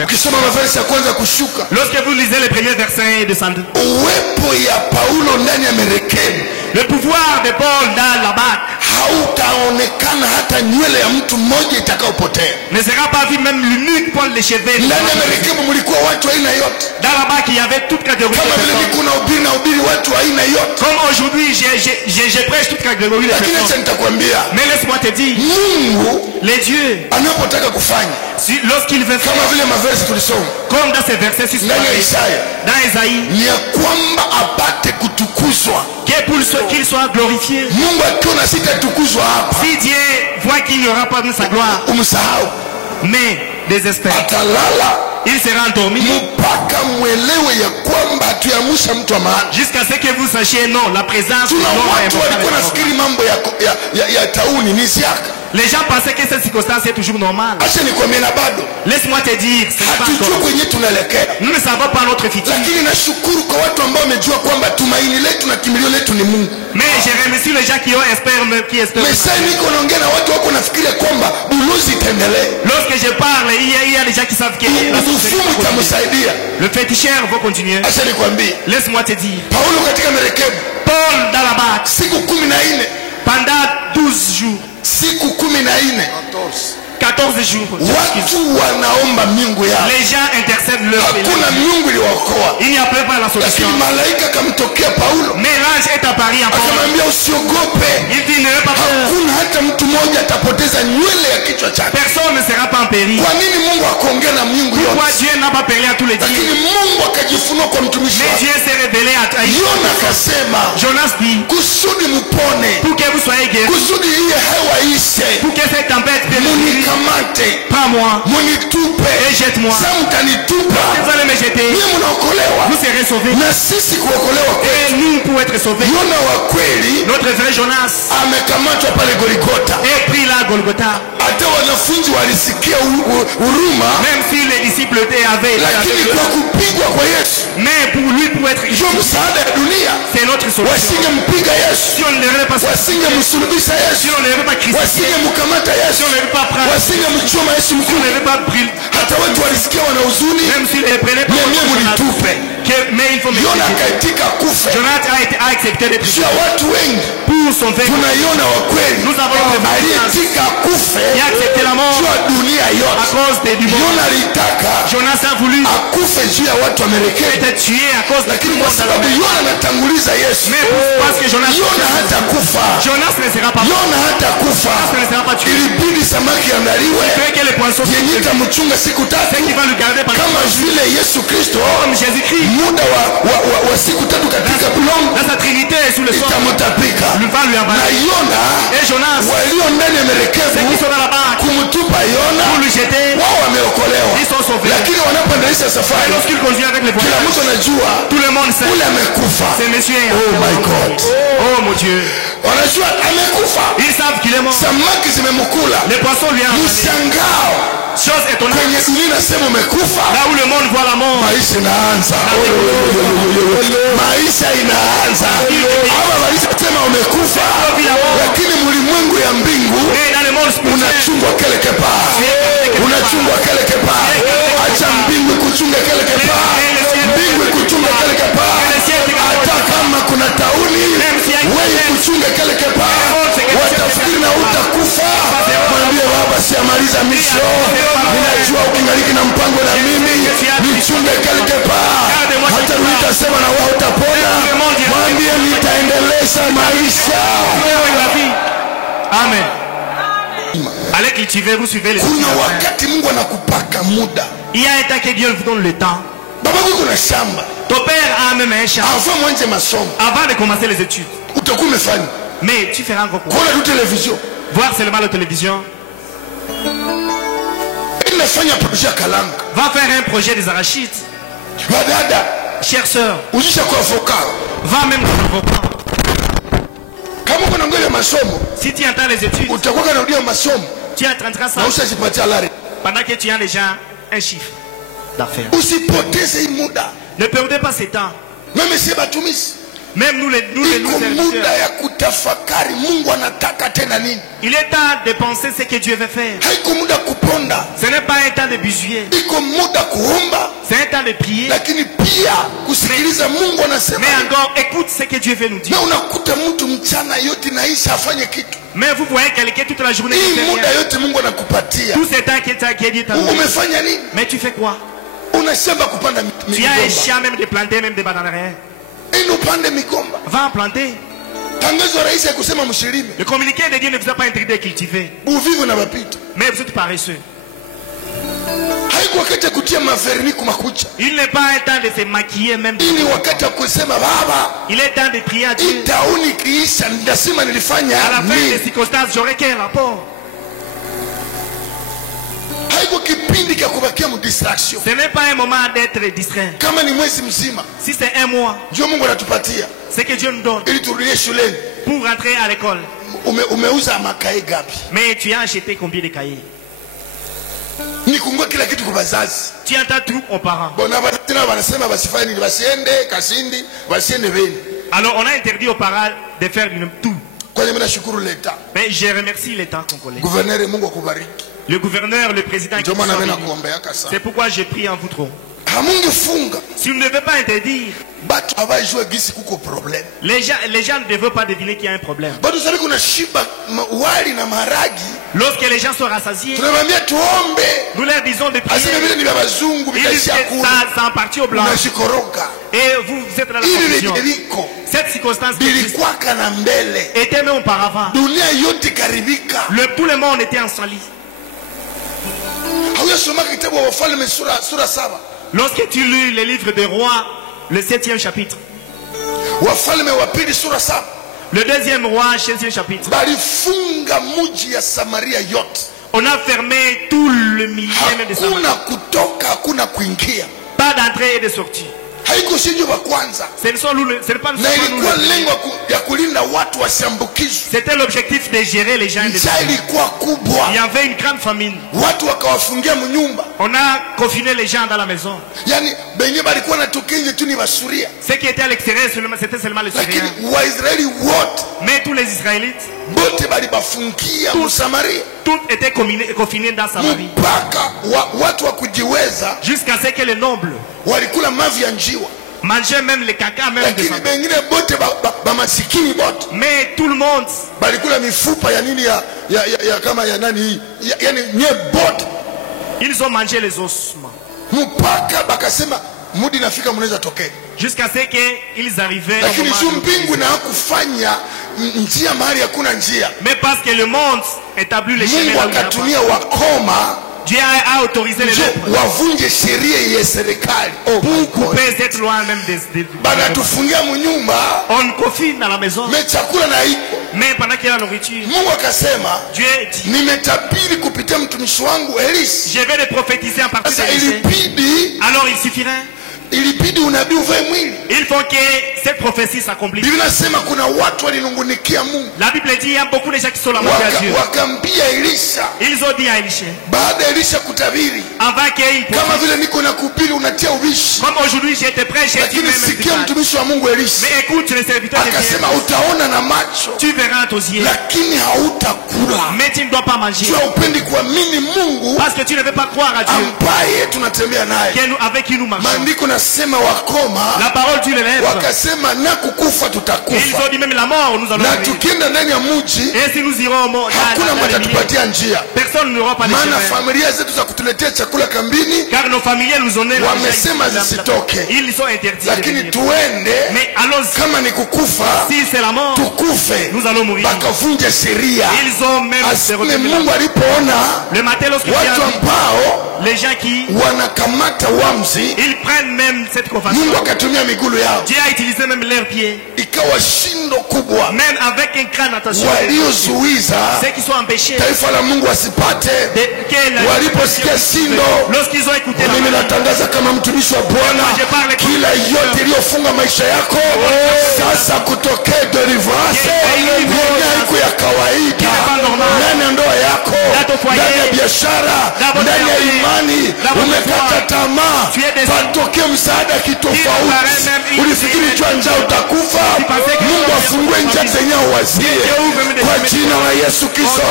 ukisoma maversi ya kwanza kushuka, lorsque vous lisez les premiers versets et descendez, uwepo ya Paulo ndani ya merekeni le pouvoir de Paul dans la barque hautaonekana hata nywele ya mtu mmoja itakayopotea. ne sera pas vu, même l'unique poil de cheveux. Ndani ya merekeni mlikuwa watu aina yote, Dans la barque, il y avait toute catégorie de kama vile personnes. niko na ubiri na ubiri watu aina yote. Comme aujourd'hui, je prêche toute catégorie de Lakini acha personnes. nitakwambia, Mais laisse-moi te dire, Mungu les dieux, anapotaka kufanya lorsqu'il veut kama faire, vile maversi tulisoma comme dans ces versets ndani ya Isaya, dans Isaïe, ni ya kwamba apate kutukuzwa. qu'il soit glorifié. Mungu akiona sitatukuzwa hapa, Si Dieu voit qu'il n'y aura pas de sa gloire, umsahau, mais désespère, atalala il sera endormi mpaka mwelewe ya kwamba hatuyamusha mtu wa maana. jusqu'à ce que vous sachiez non, la présence de Tuna l'homme est watu walikuwa importante. nafikiri mambo ya tauni ni siaka. Les gens pensaient que cette circonstance est toujours normale. Acha nikwambie, na bado Laisse-moi te dire, ce n'est pas hatujui encore. kwenye tunaelekea, Nous ne savons pas notre futur. lakini nashukuru kwa watu ambao wamejua kwamba tumaini letu na kimbilio letu ni Mungu. Mais je remercie les gens qui espèrent. Mesai niko naongea na watu wako nafikiria kwamba buluzi itaendelea, Lorsque je parle, il y a des gens qui savent que la ufumu société va continuer. itamsaidia. Le féticheur va continuer. Acha nikwambie, Laisse-moi te dire, Paulo katika merekebu Paul dans la barque, siku 14, pendant 12 jours, siku 14 14 jours, watu wanaomba miungu yao, les gens intercèdent leur hakuna miungu iliwaokoa, Il n'y a plus pas la solution. lakini malaika akamtokea Paulo Mais l'ange est apparu en Paul. akamwambia usiogope, Il dit ne pas peur. hakuna hata mtu mmoja atapoteza nywele ya kichwa chake. Personne ne sera pas en péril. Kwa nini Mungu akuongea na miungu Pourquoi yote, Dieu n'a pas péril à tous les dieux? lakini Mungu akajifunua kwa mtumishi Mais wake Dieu s'est révélé à Yona? Akasema Jonas dit, kusudi mpone, pour que vous soyez guéris, kusudi iye hewa ishe, pour que cette tempête vienne, munikamate, prends-moi munitupe. et jette-moi. Sasa mtanitupa, Vous allez me jeter, niye mnaokolewa, vous serez sauvés. na sisi kuokolewa kwetu. Et nous, pour être sauvés, Yona wa kweli notre vrai Jonas amekamatwa pale Goligota, est pris là à Golgotha. hata wanafunzi walisikia huruma, même si les disciples avaient lakini kwa kupigwa kwa Yesu mais pour lui, pour être ndio msaada ya dunia. c'est notre solution. Wasingempiga Yesu, Si on ne l'avait pas, si wasingemsulubisha Yesu, on ne l'avait pas crucifié, wasingemkamata si Yesu, on ne l'avait pas pris, wasingemchoma Yesu si on ne mkuki. l'avait pas pris, Hata watu walisikia wana huzuni, même s'il les prenait pas, Mwenyewe mlitupe. mais il faut Yona m'expliquer. akaitika kufe. Jonathan a accepté de Sio watu wengi pour son fait. tunaiona wa kweli Nous avons le aliyetika kufe Il a accepté la mort juu ya dunia à yote. cause du monde. Yona alitaka Jonas a voulu akufe juu ya watu Amerikani, être tué à cause de lakini kwa sababu Yona anatanguliza Yesu, mais parce que Jonas Yona hata kufa, Jonas ne sera pas Yona hata kufa. Jonas ne sera pas tué. Ilibidi samaki andaliwe Fait que les poissons yenye itamchunga siku tatu, qui va le garder par kama vile Yesu Kristo comme Jésus-Christ muda wa siku tatu katika bulongo dans sa trinité et sous le sol itamutapika. lui va lui Na avaler. Yona Et Jonas, walio ndani ya ceux qui merekebu sont dans la barque kumtupa Yona, pour lui jeter, wao wameokolewa, ils sont sauvés. lakini wanapoendelea Et safari lorsqu'il conduit avec les kila voyageurs, mtu anajua tout le monde sait ule amekufa. c'est monsieur. Oh my God, Oh mon Dieu. wanajua amekufa, Ils savent qu'il est mort. samaki zimemkula. Les poissons lui ont avalé. Mshangao Chose étonnante. kwenye dunia nasema umekufa, Là où le monde voit la mort, maisha inaanza. Maisha inaanza. Hawa walisema umekufa, lakini mlimwengu ya mbingu et dans le monde spirituel, unachungwa kele kepa, unachungwa kele kepa. Acha mbingu kuchunga kele kepa, mbingu kuchunga kele kepa. Hata kama kuna tauni, wewe kuchunga kele kepa. Watafikiri na utakufa, mwambie Baba, siamaliza misho. Ninajua ukingaliki na mpango na mimi, nichunge kele kepa. Hata nitasema na wewe utapona, mwambie nitaendeleza maisha. Amen. Allez cultiver, vous suivez les Kuna wakati Mungu anakupaka muda. Il y a un temps que Dieu vous donne le temps. Baba yako kuna shamba, Ton père a même un champ avant mwanze masomo, avant de commencer les études. utakuwa umefanya Mais tu feras encore quoi? kuona tu television, Voir seulement la télévision. inafanya projet ya kalanga. Va faire un projet des arachides. Wadada, Chère sœur, uzisha kwa avocat. va même dans l'avocat. Kama kuna ngoja masomo, Si tu entends les études, utakuwa kanarudia masomo tu entendras ça na ushajipatia lari. pendant que tu as déjà un chiffre d'affaires. Usipoteze hii muda. Ne perdez pas ce temps. Mimi si batumishi. Même nous les Iko muda serviteurs. ya kutafakari Mungu anataka tena nini. Il est temps de penser ce que Dieu veut faire. Haiko muda kuponda. Ce n'est pas un temps de busuer. Iko muda kuomba, C'est un temps de prier. lakini pia kusikiliza Mungu anasema. Mais encore, écoute ce que Dieu veut nous dire. Na unakuta mtu mchana yote naisha afanye kitu. Mais vous voyez quelqu'un toute la journée. Hii qui fait muda rien. yote Mungu anakupatia. Tout ce temps qui est dit à nous. Umefanya nini? Mais tu fais quoi? Una shamba kupanda Tu as un migomba. champ même de planter, même de bananeraies. Ino upande migomba. Va en planter. Tangazo rahisi ya kusema mshirime. Le communiqué de Dieu ne vous a pas interdit de cultiver. Uvivu na mapito. Mais vous êtes paresseux. Haiko wakati ya kutia maverni kumakucha. Il n'est pas un temps de se maquiller même. Hii ni wakati ya kusema Baba, Il est temps de prier à Dieu. itauni kiisha ndasema nilifanya À la fin des nini. circonstances, j'aurai quel rapport? Haiko kipindi cha kubakia mu distraction. Ce n'est pas un moment d'être distrait. Kama ni mwezi mzima, Si c'est un mois, ndio Mungu anatupatia c'est que Dieu nous donne ili turudie shuleni. pour rentrer à l'école. Umeuza makae gapi? Mais tu as acheté combien de cahiers? Nikungua kila kitu kwa bazazi. Tu entends tout aux parents. Bona tena wanasema basifanye nini, basiende kasindi, basiende beni. Alors on a interdit aux parents de faire tout. Kwa hiyo mimi nashukuru leta. Mais je remercie l'État congolais. Gouverneur, Mungu akubariki. Le gouverneur, le président qui Ndio sont maana mimi venus. nakuombeaka sana. C'est pourquoi je prie en vous trop. Hamungefunga Si vous ne devez pas interdire, batu abajua gisi kuko problem. les gens ne devaient pas deviner qu'il y a un problème. Bado sasa kuna shiba wali na maharagi. Lorsque les gens sont rassasiés, Tunamwambia tuombe. nous leur disons de prier. Aseme vile ni vya bazungu Ils disent vitaisha que kula. ça en partie au blanc. Unashikoroka. Et vous êtes dans la Ili confusion. liko Cette circonstance qui existe lilikwaka na mbele. était même auparavant. Dunia yote karibika. Tout le monde était ensali. Hauyasoma kitabu wa Wafalme sura 7. Lorsque tu lis le livre des rois, le 7e chapitre, Wafalme wa pili sura 7. le 2e roi, 16e chapitre, Balifunga muji ya Samaria yote. on a fermé tout le milieu même de Hakuna Samarie. kutoka, hakuna kuingia. Pas d'entrée et de sortie. haiko shinjo wa kwanza, Ce n'est pas na seulement nous ilikuwa le- lengo ya kulinda watu wasiambukizwe. C'était l'objectif de gérer les gens. Njaa ilikuwa kubwa, Il y avait une grande famine. watu wakawafungia mnyumba, On a confiné les gens dans la maison. yani benye balikuwa natoka nje tu ni basuria, Ceux qui étaient à l'extérieur, c'était seulement les lakini Syriens. Waisraeli wote Mais tous les Israélites, bote balibafungia Msamaria tous étaient confinés dans Samarie. mpaka watu wa kujiweza Jusqu'à ce que les nobles walikula mavi ya njiwa, mangeaient même les caca, même des lakini femmes. bengine bote masikini bote Mais tout le monde, balikula mifupa ya nini ya kama ya nani hii yani nye bote, ils ont mangé les ossements. mpaka bakasema mudi nafika mnaweza tokea, Jusqu'à ce qu'ils arrivaient au lakini moment sio de- mbingu na hakufanya njia mahali hakuna njia. Mais parce que le monde établit les chemins Mungu là où il n'y a pas. akatumia wakoma Dieu a autorisé les njo lèpres wavunje sheria ya serikali. Oh my pour God. couper cette loi même des... Banatufungia mnyumba On confine dans la maison. me chakula na iko. Mais pendant qu'il y a la nourriture, Mungu akasema Dieu dit, nimetabiri kupitia mtumishi wangu Elisha. je vais les prophétiser en partie Sasa de l'Élysée. ilibidi Alors il suffirait. unabii uvae mwili. Il faut que cette prophétie s'accomplisse. Biblia inasema kuna watu walinungunikia Mungu, La Bible dit il y a beaucoup de gens qui sont la moitié à Dieu. wakaambia Elisha Ils ont dit à Élisée, baada ya Elisha kutabiri, avant qu'il kama vile niko na kuhubiri unatia ubishi, comme aujourd'hui j'étais prêt, j'ai dit lakini même sikia du mal. mtumishi wa Mungu Elisha Mais écoute le serviteur de akasema Dieu, utaona na macho tu verras à tos yeux, lakini hautakula. mais tu ne dois pas manger. Tu haupendi kuamini Mungu Parce que tu ne veux pas croire à Dieu ambaye tunatembea naye. avec qui nous marchons. Maandiko nasema wakoma La parole du lèvre. wakasema na kukufa Et ils tutakufa, ont dit même la mort, nous allons na mourir. tukienda ndani ya mji Et si nous irons au mort, hakuna mtu atatupatia njia, personne n'aura pas de maana chemin. familia zetu za kutuletea chakula kambini Car nos familiers nous ont wamesema zisitoke, ils sont interdits. de lakini venir. tuende Mais allons, kama ni kukufa si c'est la mort, tukufe. nous allons mourir. Bakavunja sheria. Ils ont même se Asime retrouvé Mungu là. alipoona Le matin, lorsque watu Dieu a ambao vu les gens qui, wanakamata wamzi, ils prennent même cette convention. Mungu akatumia migulu yao, Dieu a utilisé même leurs pieds, ikawa shindo kubwa même avec une grande attention. waliozuiza Ceux qui sont empêchés taifa la Mungu wasipate. Waliposikia shindo, lorsqu'ils ont écouté la mimi parole, natangaza kama mtumishi wa Bwana, kila yote iliyofunga maisha yako sasa kutokee deliverance yenye haiko ya kawaida ndani ya ndoa yako, ndani ya biashara, ndani ya imani. Umekata tamaa, patokee msaada kitofauti. Ulifikiri jua njaa utakufa, Mungu afungue njia zenye uwazie kwa jina la Yesu Kristo.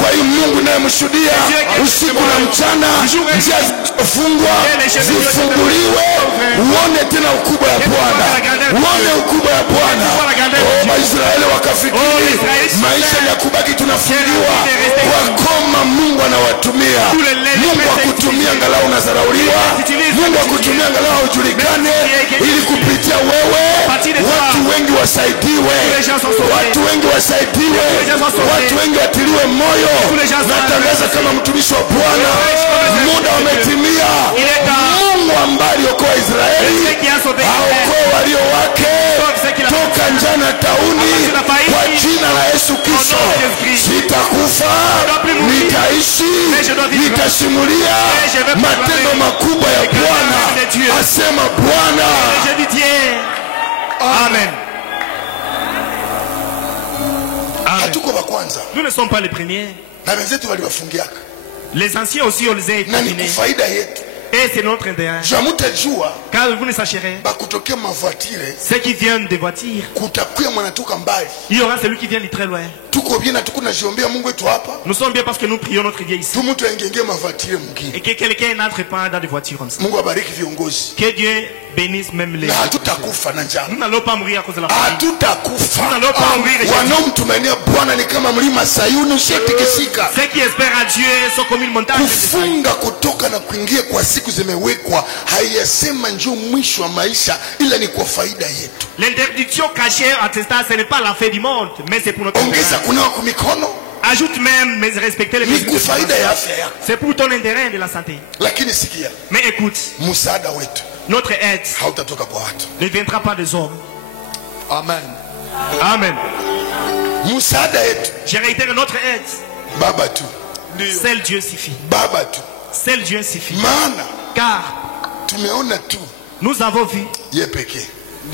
Kwa hiyo Mungu naye mshuhudia usiku na mchana, njia zilizofungwa zifunguliwe, uone tena ukubwa ya Bwana, uone ukubwa ya Bwana. Oh, Waisraeli wakafikiri maisha ya kubaki tunafungiwa, wakoma Mungu anawatumia. Mungu akutumia angalau unazarauliwa, Mungu akutumia angalau ujulikane, ili kupitia wewe watu wengi wasaidiwe, watu wengi wasaidiwe, watu wengi watiliwe moyo. Natangaza kama mtumishi wa Bwana, muda umetimia. Mungu ambaye aliokoa Israeli aokoe walio wake toka njaa na tauni, kwa jina la Yesu Kristo. Sitakufa, nitaishi, nitasimulia matendo makubwa ya Bwana, asema Bwana. Je dis Dieu. Amen. Amen. Hatuko wa kwanza, Nous ne sommes pas les premiers. na wenzetu waliwafungiaka, Les anciens aussi, on les a na ni éliminés. kufaida yetu. Et c'est notre intérêt. Jamutajua Car vous ne sacherez, bakutokea mavatire, ceux qui viennent des voitures, kutakuya mwanatoka mbali. il y aura celui qui vient de très loin. Tuko bien na tuko najiombea Mungu wetu hapa, Nous sommes bien parce que nous prions notre Dieu ici. tu mtu aingenge mavatire mwingine. Et que quelqu'un n'entre pas dans des voitures comme ça. Mungu abariki viongozi, Que Dieu bénisse même les... na hatutakufa na njaa, Nous n'allons pas mourir à cause de la famine. hatutakufa. Tunalo pa mrire. Wanaomtumainia Bwana ni kama mlima Sayuni usiyetikisika. Ceux qui espèrent à Dieu sont comme une montagne. Kufunga kutoka na kuingia kwa siku zimewekwa, haiyasema njoo mwisho wa maisha, ila ni kwa faida yetu. L'interdiction cachée à ce stade, ce n'est pas la fin du monde, mais c'est pour notre Ongeza intérêt. kunawa kwa mikono Ajoute même, mais respecter les ni mesures de kufaida ya prévention. afya yako, C'est pour ton intérêt de la santé. lakini sikia, Mais écoute, msaada wetu notre aide hautatoka kwa watu. ne viendra pas des hommes. Amen. Amen. Msaada yetu Je réitère, notre aide, Baba tu, seul Dieu suffit. Baba tu, Seul Dieu suffit. maana Car tumeona tu Nous avons vu, ye pekee.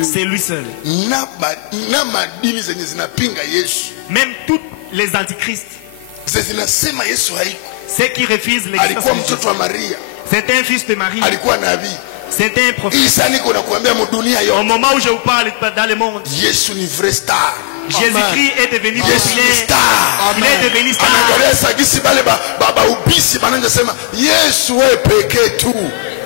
c'est lui seul. Na madini zenye zinapinga Yesu, Même toutes les antichrists, zinasema Yesu haiko, ceux qui refusent l'existence alikuwa de Jésus. mtoto wa Maria, C'est un fils de Marie. alikuwa nabii. C'est un prophète. Isa niko nakuambia mudunia Au yote, moment où je vous parle dans le monde, Yesu ni vrai star. Jésus-Christ est devenu Yesu ni populaire. star. Il est devenu star. Anaangalia sagisi bale baba ubisi bananja sema Yesu wewe pekee tu.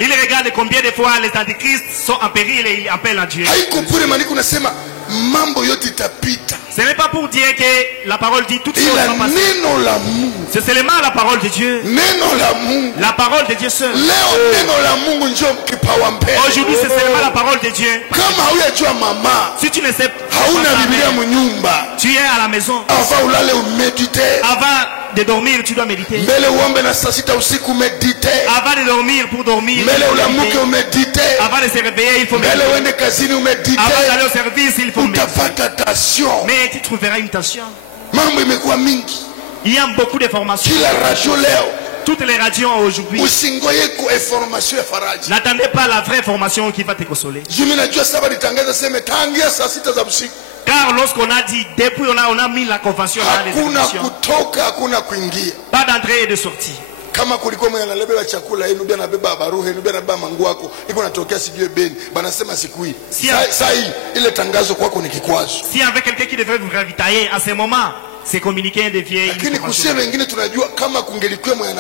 Il regarde combien de fois les antichrists sont en péril et ils appellent à Dieu. Haiko kule maniko nasema mambo yote itapita, Ce n'est pas pour dire que la parole dit toutes choses ila vont passer. neno la Mungu, C'est seulement la parole de Dieu. neno la Mungu. La parole de Dieu seul. Leo neno la Mungu njoo kipawa mbele. Aujourd'hui, c'est seulement la parole de Dieu. Kama hauyajua mama, Si tu ne sais hauna pas, Biblia munyumba, tu es à la maison. ava ulale umedite, Avant de dormir, tu dois méditer. mbele uombe na saa sita usiku umedite, Avant de dormir, pour dormir, mbele il faut ulamuke méditer. umedite, Avant de se réveiller, il faut mbele méditer. uende kazini umedite, Avant d'aller au service, il faut méditer. utapata tasio. Mais tu trouveras une tension. Mambo imekuwa mingi, Il y a beaucoup de formations. kila radio leo. Toutes les radios aujourd'hui. Usingoye ku information ya faraji. N'attendez pas la vraie formation qui va te consoler. Jumi najua saba nitangaza seme tangia saa sita za usiku. Car lorsqu'on a dit, depuis on a mis la convention dans les Hakuna informations, kutoka, hakuna kuingia. pas d'entrée et de sortie. Kama kulikuwa mwenye analebeba chakula yenu bia nabeba baruhe yenu bia nabeba mangu yako iko natokea sijue Beni banasema siku hii Si saa hii ile tangazo kwako ni kikwazo, S'il y avait quelqu'un qui devait vous ravitailler à ce moment, c'est communiquer de vieilles lakini kusie informations. wengine tunajua kama kungelikuwa mwenye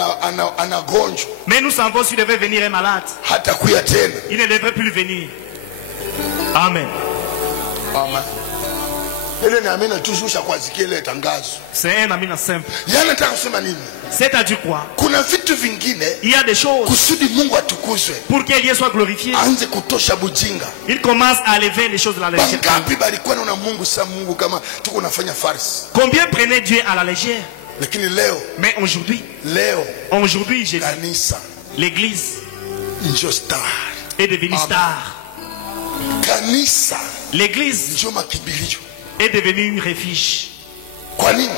anagonjwa Mais nous savons s'il devait venir un malade, hata kuya tena. il ne devrait plus venir. Amen. Amen. Ile ni amina tuzusha kwa zikia ile tangazo. C'est un ami simple. Yana nataka kusema nini? C'est-à-dire quoi? Kuna vitu vingine Il y a des choses kusudi Mungu atukuzwe, pour que Dieu soit glorifié. aanze kutosha bujinga. Il commence à lever les choses de la légèreté. Bangapi balikuwa na Mungu sa Mungu kama tuko nafanya farsi. Combien prenait Dieu à la légère? Lakini leo Mais aujourd'hui, j'ai dit, kanisa l'église njo star. est devenue Amen. star. Kanisa L'église njo makimbilio. est devenue refuge. Kwa nini?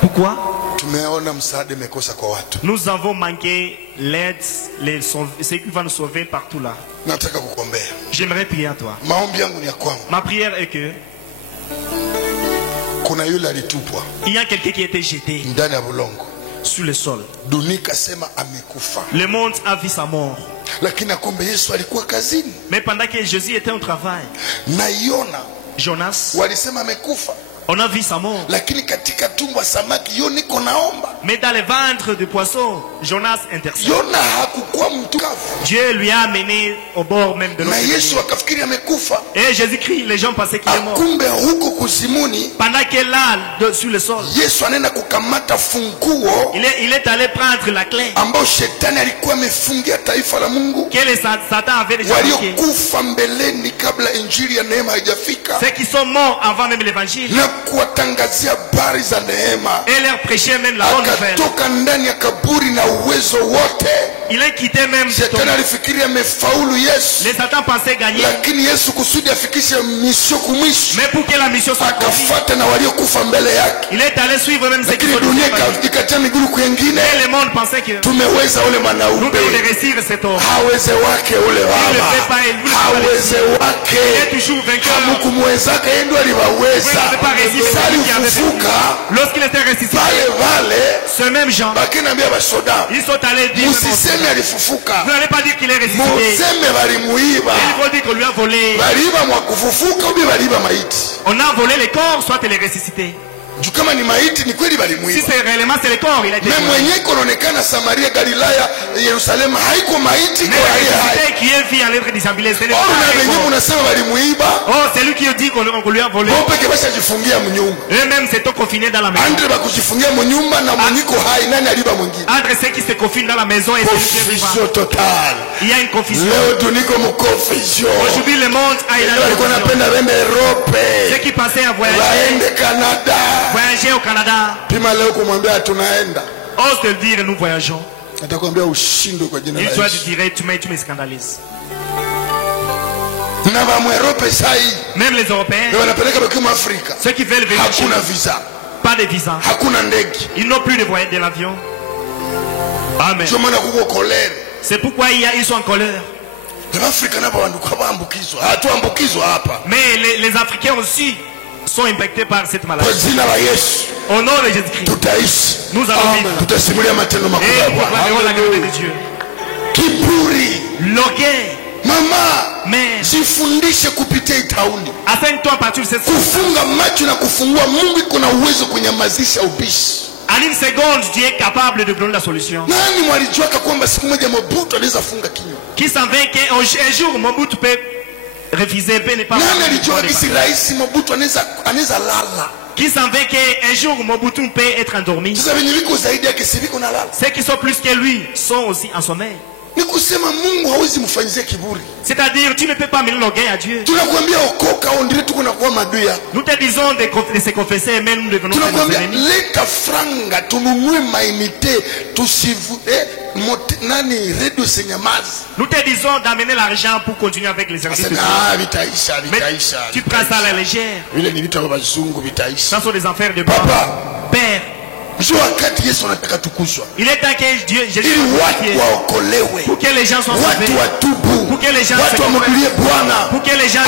Pourquoi? Tumeona msaada imekosa kwa watu. Nous avons manqué l'aide, ce qui va nous sauver partout là. Nataka kukuombea. J'aimerais prier à toi. Maombi yangu ni ya kwangu. Ma prière est que Kuna yule alitupwa il y a quelqu'un qui a été jeté ndani ya bulongo, sur le sol. dunia kasema amekufa, Le monde a vu sa mort. lakini akumbe Yesu alikuwa kazini. Mais pendant que Jésus était au travail, Na Yona Jonas, walisema amekufa, on a vu sa mort. lakini katika tumbo samaki Yona niko naomba. Mais dans le ventre du poisson, Jonas intercède. Yona hakukuwa mtu kafu, Dieu lui a amené au bord même de l'eau. na Yesu akafikiri amekufa, Et Jésus-Christ, les gens pensaient qu'il est mort. akumbe huko kuzimuni Pendant qu'il est là, sur le sol, Yesu anaenda kukamata funguo il est allé prendre la clé ambao shetani alikuwa amefungia taifa la Mungu, que Satan avait déjà marquée. waliokufa mbeleni kabla injili ya neema haijafika, Ceux qui sont morts avant même l'évangile. na kuwatangazia habari za neema. Et leur prêcher même la bonne nouvelle. Akatoka ndani ya kaburi na uwezo wote. Il a quitté même ce Shetani tombeau. alifikiri amefaulu Yesu, Les Satan pensaient gagner. lakini Yesu kusudi afikishe misio kumwisho Mais pour que la mission soit accomplie, akafuata na waliokufa mbele yake, il est allé suivre même ceux qui lakini sont dunia morts. ikatia miguru kwengine. Et le monde pensait que Tumeweza ule nous mwanaume, devons réussir cet homme. haweze wake ule Il ne baba, fait pas, il ne haweze Il est wake toujours vainqueur. hamukumwezaka, yeye ndo aliwaweza. Vous ne pas résister Sasa celui qui avait vaincu. alifufuka Lorsqu'il était ressuscité, vale ce même Jean, bakinaambia basoda, ils sont allés dire, musiseme alifufuka, vous n'allez pas dire qu'il est ressuscité. museme balimuiba. Il faut dire qu'on lui a volé. Baliiba mwa kufufuka ubi baliiba maiti. On a volé les corps, soit il est ressuscité. Juu kama ni maiti ni kweli Si balimuiba. c'est réellement c'est le corps, il a été Na volé. mwenye kunaonekana Samaria, Galilaya, Yerusalemu haiko maiti Mais kwa le aliye hai. ressuscité qui est vu en l'être dissimulé, c'est le Oro na corps. wenyewe unasema balimuiba, Oh, c'est lui qui dit qu'on lui a volé. wao peke bashajifungia mnyumba. Eux-mêmes s'étaient confinés dans la maison. Andre bakujifungia mnyumba na mwenyiko hai, nani aliba mwingine? Entre ceux qui se confinent dans la maison et ceux qui vivent. Confusion total. Il y a une confusion. Leo tuniko mu confusion. Aujourd'hui, le monde a une Ndio walikuwa confusion. napenda wende Europe, Ceux qui pensaient à voyager waende Canada. au Canada, Pima leo kumwambia tunaenda, ose te le dire, nous voyageons. atakwambia ushindwe kwa jina la Il soit Yesu. dirait, tu me scandalises. Na ba mu Europe sai Même les Européens, ndio wanapeleka bakimu Afrika, ceux qui veulent venir chez hakuna nous, visa, pas de visa. hakuna ndege. Ils n'ont plus de voyage de l'avion. Amen. Ndio maana kuko kolera. C'est pourquoi ils sont en colère. Mais les Africains aussi sont impactés par cette maladie. Au nom de Jésus-Christ, nous allons vivre et proclamerons la grandeur de Dieu. L'orgueil. Mama, mais jifundishe kupitia itauni. Enseigne-toi à partir de cette kufunga macho na kufungua. Mungu iko na uwezo kunyamazisha ubishi. En une seconde, Dieu est capable de donner la solution. Nani mwalijuaka kwamba siku moja Mobutu anaweza funga kinywa? Qui savait qu'un jour Mobutu peut refuser, peut ne pas. Nani alijua kisi rais Mobutu anaweza lala? Qui savait qu'un jour Mobutu peut être endormi? Sasa wenye wiko zaidi yake si wiko na lala. Ceux qui sont plus que lui sont aussi en sommeil. Ni kusema Mungu hawezi mfanyizia kiburi. C'est-à-dire tu ne peux pas mêler l'orgueil à Dieu. Tunakuambia okoka, ondire tuko na kuwa madui yako. Nous te disons de se confesser, mais nous devenons nos ennemis. Leta franga tununue mainite tusivu nani redio senyamazi. Nous te disons d'amener l'argent pour continuer avec les services de Dieu. Mais tu prends ça à la légère. Ça sont des affaires de papa. Père. Il est temps que Dieu, Jésus, pour que les gens soient sauvés, pour que les gens se convertissent, pour que les gens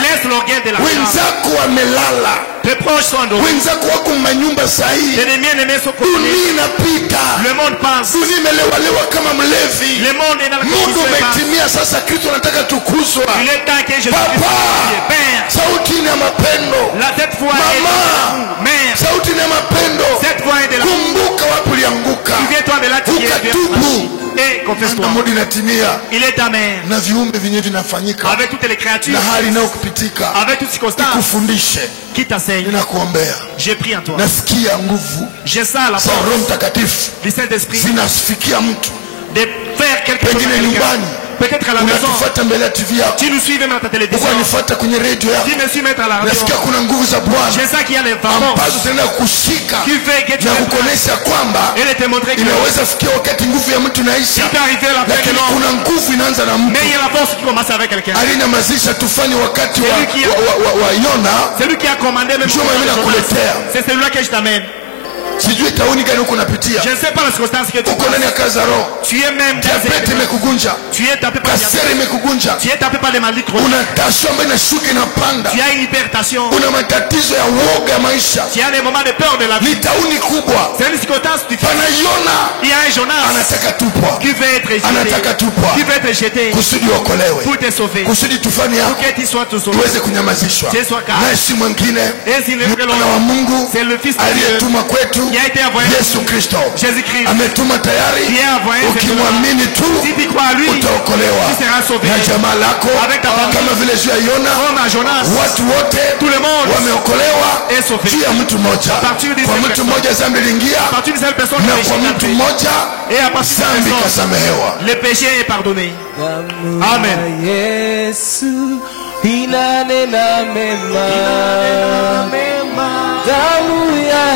laisse l'orgueil de l'argent. Tes proches sont endormis. Tes ennemis sont connus. Le monde pense. Le monde est dans le il est temps que Jésus Père, cette foi est de mère, cette foi est de la souviens-toi de la tierre et confesse-toi. Il est ta mère. Avec toutes les créatures, avec toutes les circonstances qui t'enseignent. J'ai pris en toi. J'ai ça à la force du Saint-Esprit de faire quelque chose. Peut-être à la maison. Tu nous suis même à ta télévision. Tu me suis mettre à la radio. J'ai ça qui a les forces qui fait que tu et de te montrer que il peut arriver à la fin de l'homme. Mais il y a la force qui commence avec quelqu'un. C'est lui qui a commandé même. C'est celui-là que je t'amène. Je ne sais pas la circonstance que tu es même tu es tapé par tu es tapé par les maladies chroniques. Tu as une hypertension. Tu as des moments de peur de la vie. C'est une circonstance difficile. Il y a un Jonas qui veut être jeté, qui veut être jeté pour te sauver, pour que tu sois tout sauvé. Tu sois calme. Et c'est le Fils de Dieu qui a été envoyé. Jésus-Christ qui est envoyé. Si tu crois à lui, tu seras sauvé. Avec ta famille, comme à Jonas, tout le monde est sauvé. À partir de cette personne, et à partir de cette personne, le péché est pardonné. Amen. Inanena mema, damu ya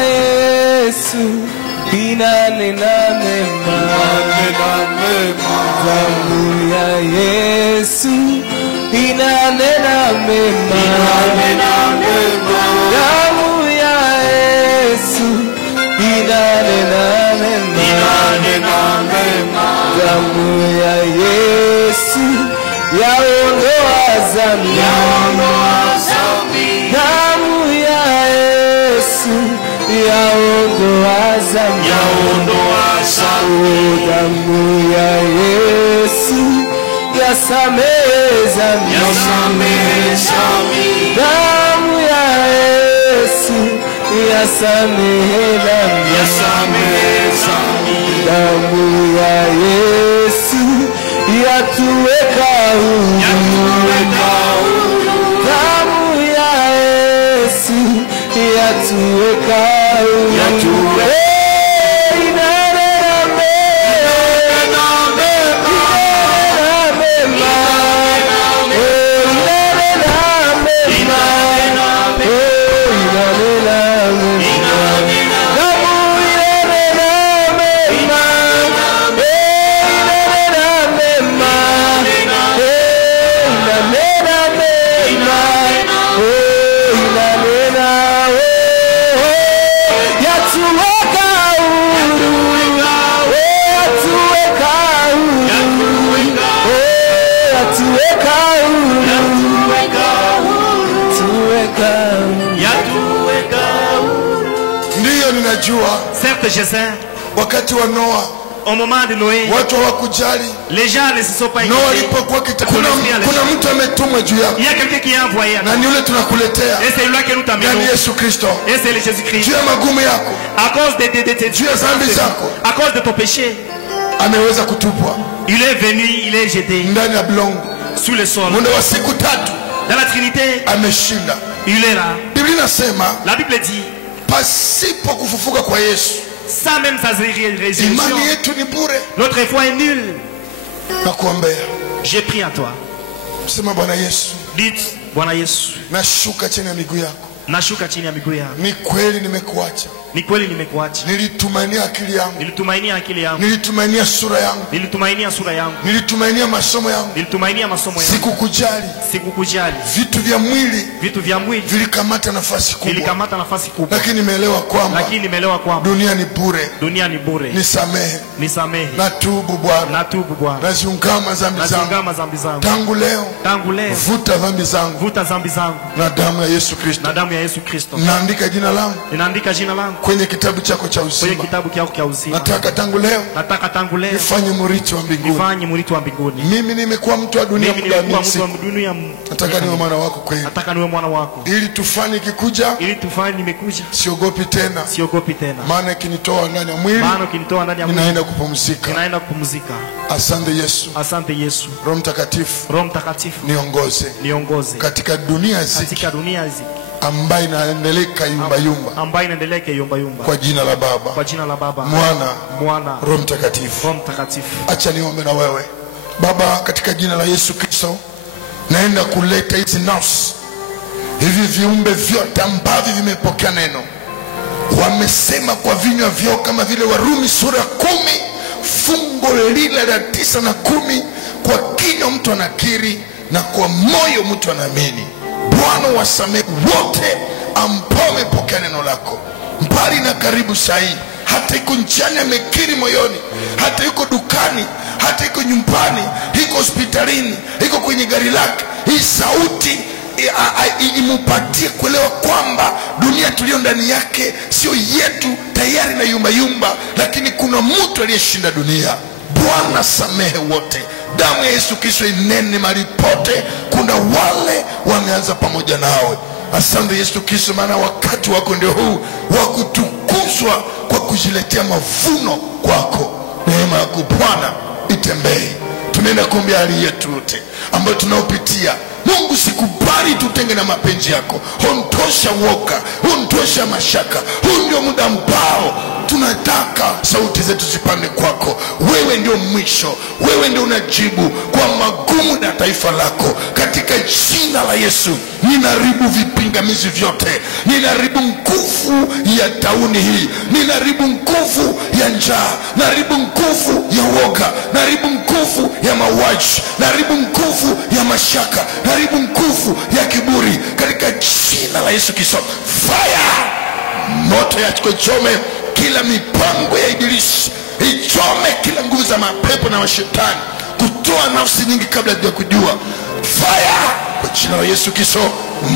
Yesu inanena mema, damu ya Yesu inanena mema, damu ya Yesu yaondoa dhambi, damu ya Yesu yaondoa dhambi, damu ya Yesu yasamehe dhambi, damu ya Yesu yasamehe dhambi, damu ya Yesu yatuweka huru, damu ya Yesu yatuweka huru. najua Certes, je sais, wakati wa Noa au moment de Noé, watu hawakujali. les gens ne se sont pas Noa inquiétés. alipokuwa kuna mtu ametumwa juu yako, Il y a quelqu'un qui est envoyé à na ni yule tunakuletea, et c'est lui que nous t'amenons. yani Yesu Kristo, Et c'est le Jésus-Christ. juu ya magumu yako, À cause de tes juu ya dhambi zako, à cause de ton péché, ameweza kutupwa il est venu, il est jeté ndani ya blongo. sous le sol. Muda wa siku 3 Dans la Trinité, ameshinda. il est là. Biblia inasema La Bible dit, pasipo kufufuka kwa Yesu, sans même sa résurrection, imani yetu ni bure. notre foi est nulle. Nakuombea, J'ai pris à toi. sema Bwana Yesu, Dites, Bwana Yesu, nashuka chini ya miguu yako. nashuka chini ya miguu yako. Ni kweli nimekuacha, Ni kweli nimekuacha. nilitumainia akili yangu, Nilitumainia akili yangu. nilitumainia sura yangu, Nilitumainia sura yangu. nilitumainia masomo yangu, Nilitumainia masomo yangu. sikukujali. Sikukujali. Vitu vya mwili Vitu vya mwili vilikamata nafasi kubwa, vilikamata nafasi kubwa. lakini nimeelewa kwamba Lakini nimeelewa kwamba dunia ni bure. dunia ni bure. Nisamehe, Nisamehe. natubu Bwana, Natubu Bwana. naziungama dhambi zangu. Naziungama dhambi zangu. Tangu leo Tangu leo vuta dhambi zangu vuta dhambi zangu na damu ya Yesu Kristo. na damu ya Yesu Kristo. Naandika jina langu Ninaandika jina langu kwenye kitabu chako cha kwenye uzima. kitabu chako cha uzima. Nataka tangu leo Nataka tangu leo nifanye murithi wa mbinguni. nifanye murithi wa mbinguni. Mimi nimekuwa mtu wa dunia Mimi muda nilikuwa mingi, mtu wa dunia. nataka niwe mwana wako kweli, Nataka niwe mwana wako. ili tufanye kikuja, Ili tufanye nimekuja. siogopi tena, Siogopi tena. maana ikinitoa ndani ya mwili Maana ukinitoa ndani ya mwili ninaenda kupumzika. ninaenda kupumzika. Asante Yesu. Asante Yesu. Roho Mtakatifu, Roho Mtakatifu, niongoze niongoze katika dunia hii katika dunia hizi ambayo inaendeleka yumba yumba, ambayo inaendelea kiyumba yumba. kwa jina la Baba, Kwa jina la Baba, Mwana, Mwana, Roho Mtakatifu. Roho Mtakatifu. Acha niombe na wewe. Baba, katika jina la Yesu Kristo, naenda kuleta hizi nafsi, hivi viumbe vyote ambavyo vimepokea neno, wamesema kwa vinywa vyao, kama vile Warumi sura 10 fungo lile la 9 na 10, kwa kinywa mtu anakiri na kwa moyo mtu anaamini. Bwana, wasamehe wote ambao wamepokea neno lako, mbali na karibu sahi, hata iko njiani amekiri moyoni, hata iko dukani, hata iko nyumbani, iko hospitalini, iko kwenye gari lake, hii sauti imupatie kuelewa kwamba dunia tulio ndani yake sio yetu, tayari na yumba yumba, lakini kuna mtu aliyeshinda dunia. Bwana, samehe wote, damu ya Yesu Kristo inene mahali pote. Kuna wale wameanza pamoja nawe. Asante Yesu Kristo, maana wakati wako ndio huu wa kutukuzwa kwa kujiletea mavuno kwako. Neema yako Bwana itembee. Tunaenda kuombea hali yetu yote ambayo tunaopitia. Mungu, sikubali tutenge na mapenzi yako. Ondosha woga, ondosha mashaka. Huu ndio muda ambao tunataka sauti zetu zipande kwako. Wewe ndio mwisho, wewe ndio unajibu kwa magumu na taifa lako. Katika jina la Yesu, ninaharibu vipingamizi vyote, ninaharibu nguvu ya tauni hii, ninaharibu nguvu ya njaa, naharibu nguvu ya woga, naharibu nguvu ya mauaji, naharibu nguvu ya mashaka, naharibu nguvu ya kiburi katika jina la Yesu Kristo. Fire! Moto yako ichome kila mipango ya ibilisi, ichome kila nguvu za mapepo na washetani kutoa nafsi nyingi kabla ya kujua. Fire! Kwa jina la Yesu Kristo,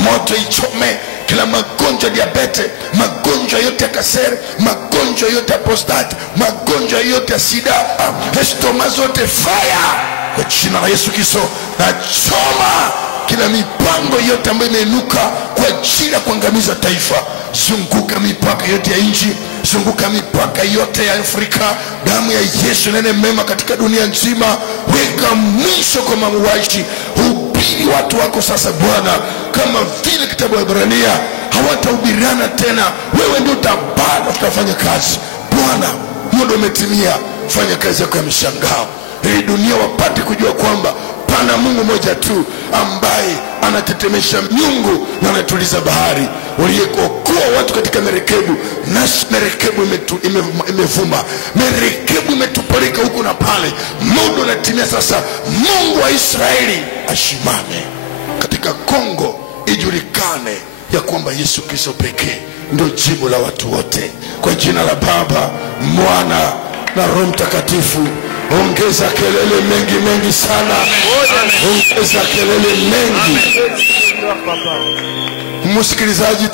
moto ichome kila magonjwa ya diabete, magonjwa yote ya kasere, magonjwa yote ya prostate, magonjwa yote ya sida, estoma zote. Fire! Kwa jina la Yesu Kristo, na choma kila mipango yote ambayo imeinuka kwa ajili ya kuangamiza taifa. Zunguka mipaka yote ya nchi, zunguka mipaka yote ya Afrika. Damu ya Yesu nene mema katika dunia nzima. Weka mwisho kwa mauaji. Hubiri watu wako sasa Bwana, kama vile kitabu cha Ibrania, hawatahubiriana tena. Wewe ndio utabada, tutafanya kazi Bwana. Muda umetimia, fanya kazi yako ya mshangao, ili dunia wapate kujua kwamba pana Mungu mmoja tu ambaye anatetemesha miungu na anatuliza bahari, uliyeokoa watu katika merekebu. Nasi merekebu imevuma, merekebu imetupeleka huku na pale. Muda unatimia sasa, Mungu wa Israeli ashimame katika Kongo, ijulikane ya kwamba Yesu Kristo pekee ndio jibu la watu wote. Kwa jina la Baba, Mwana na Roho Mtakatifu. Ongeza kelele mengi sana, ongeza kelele mengi. Msikilizaji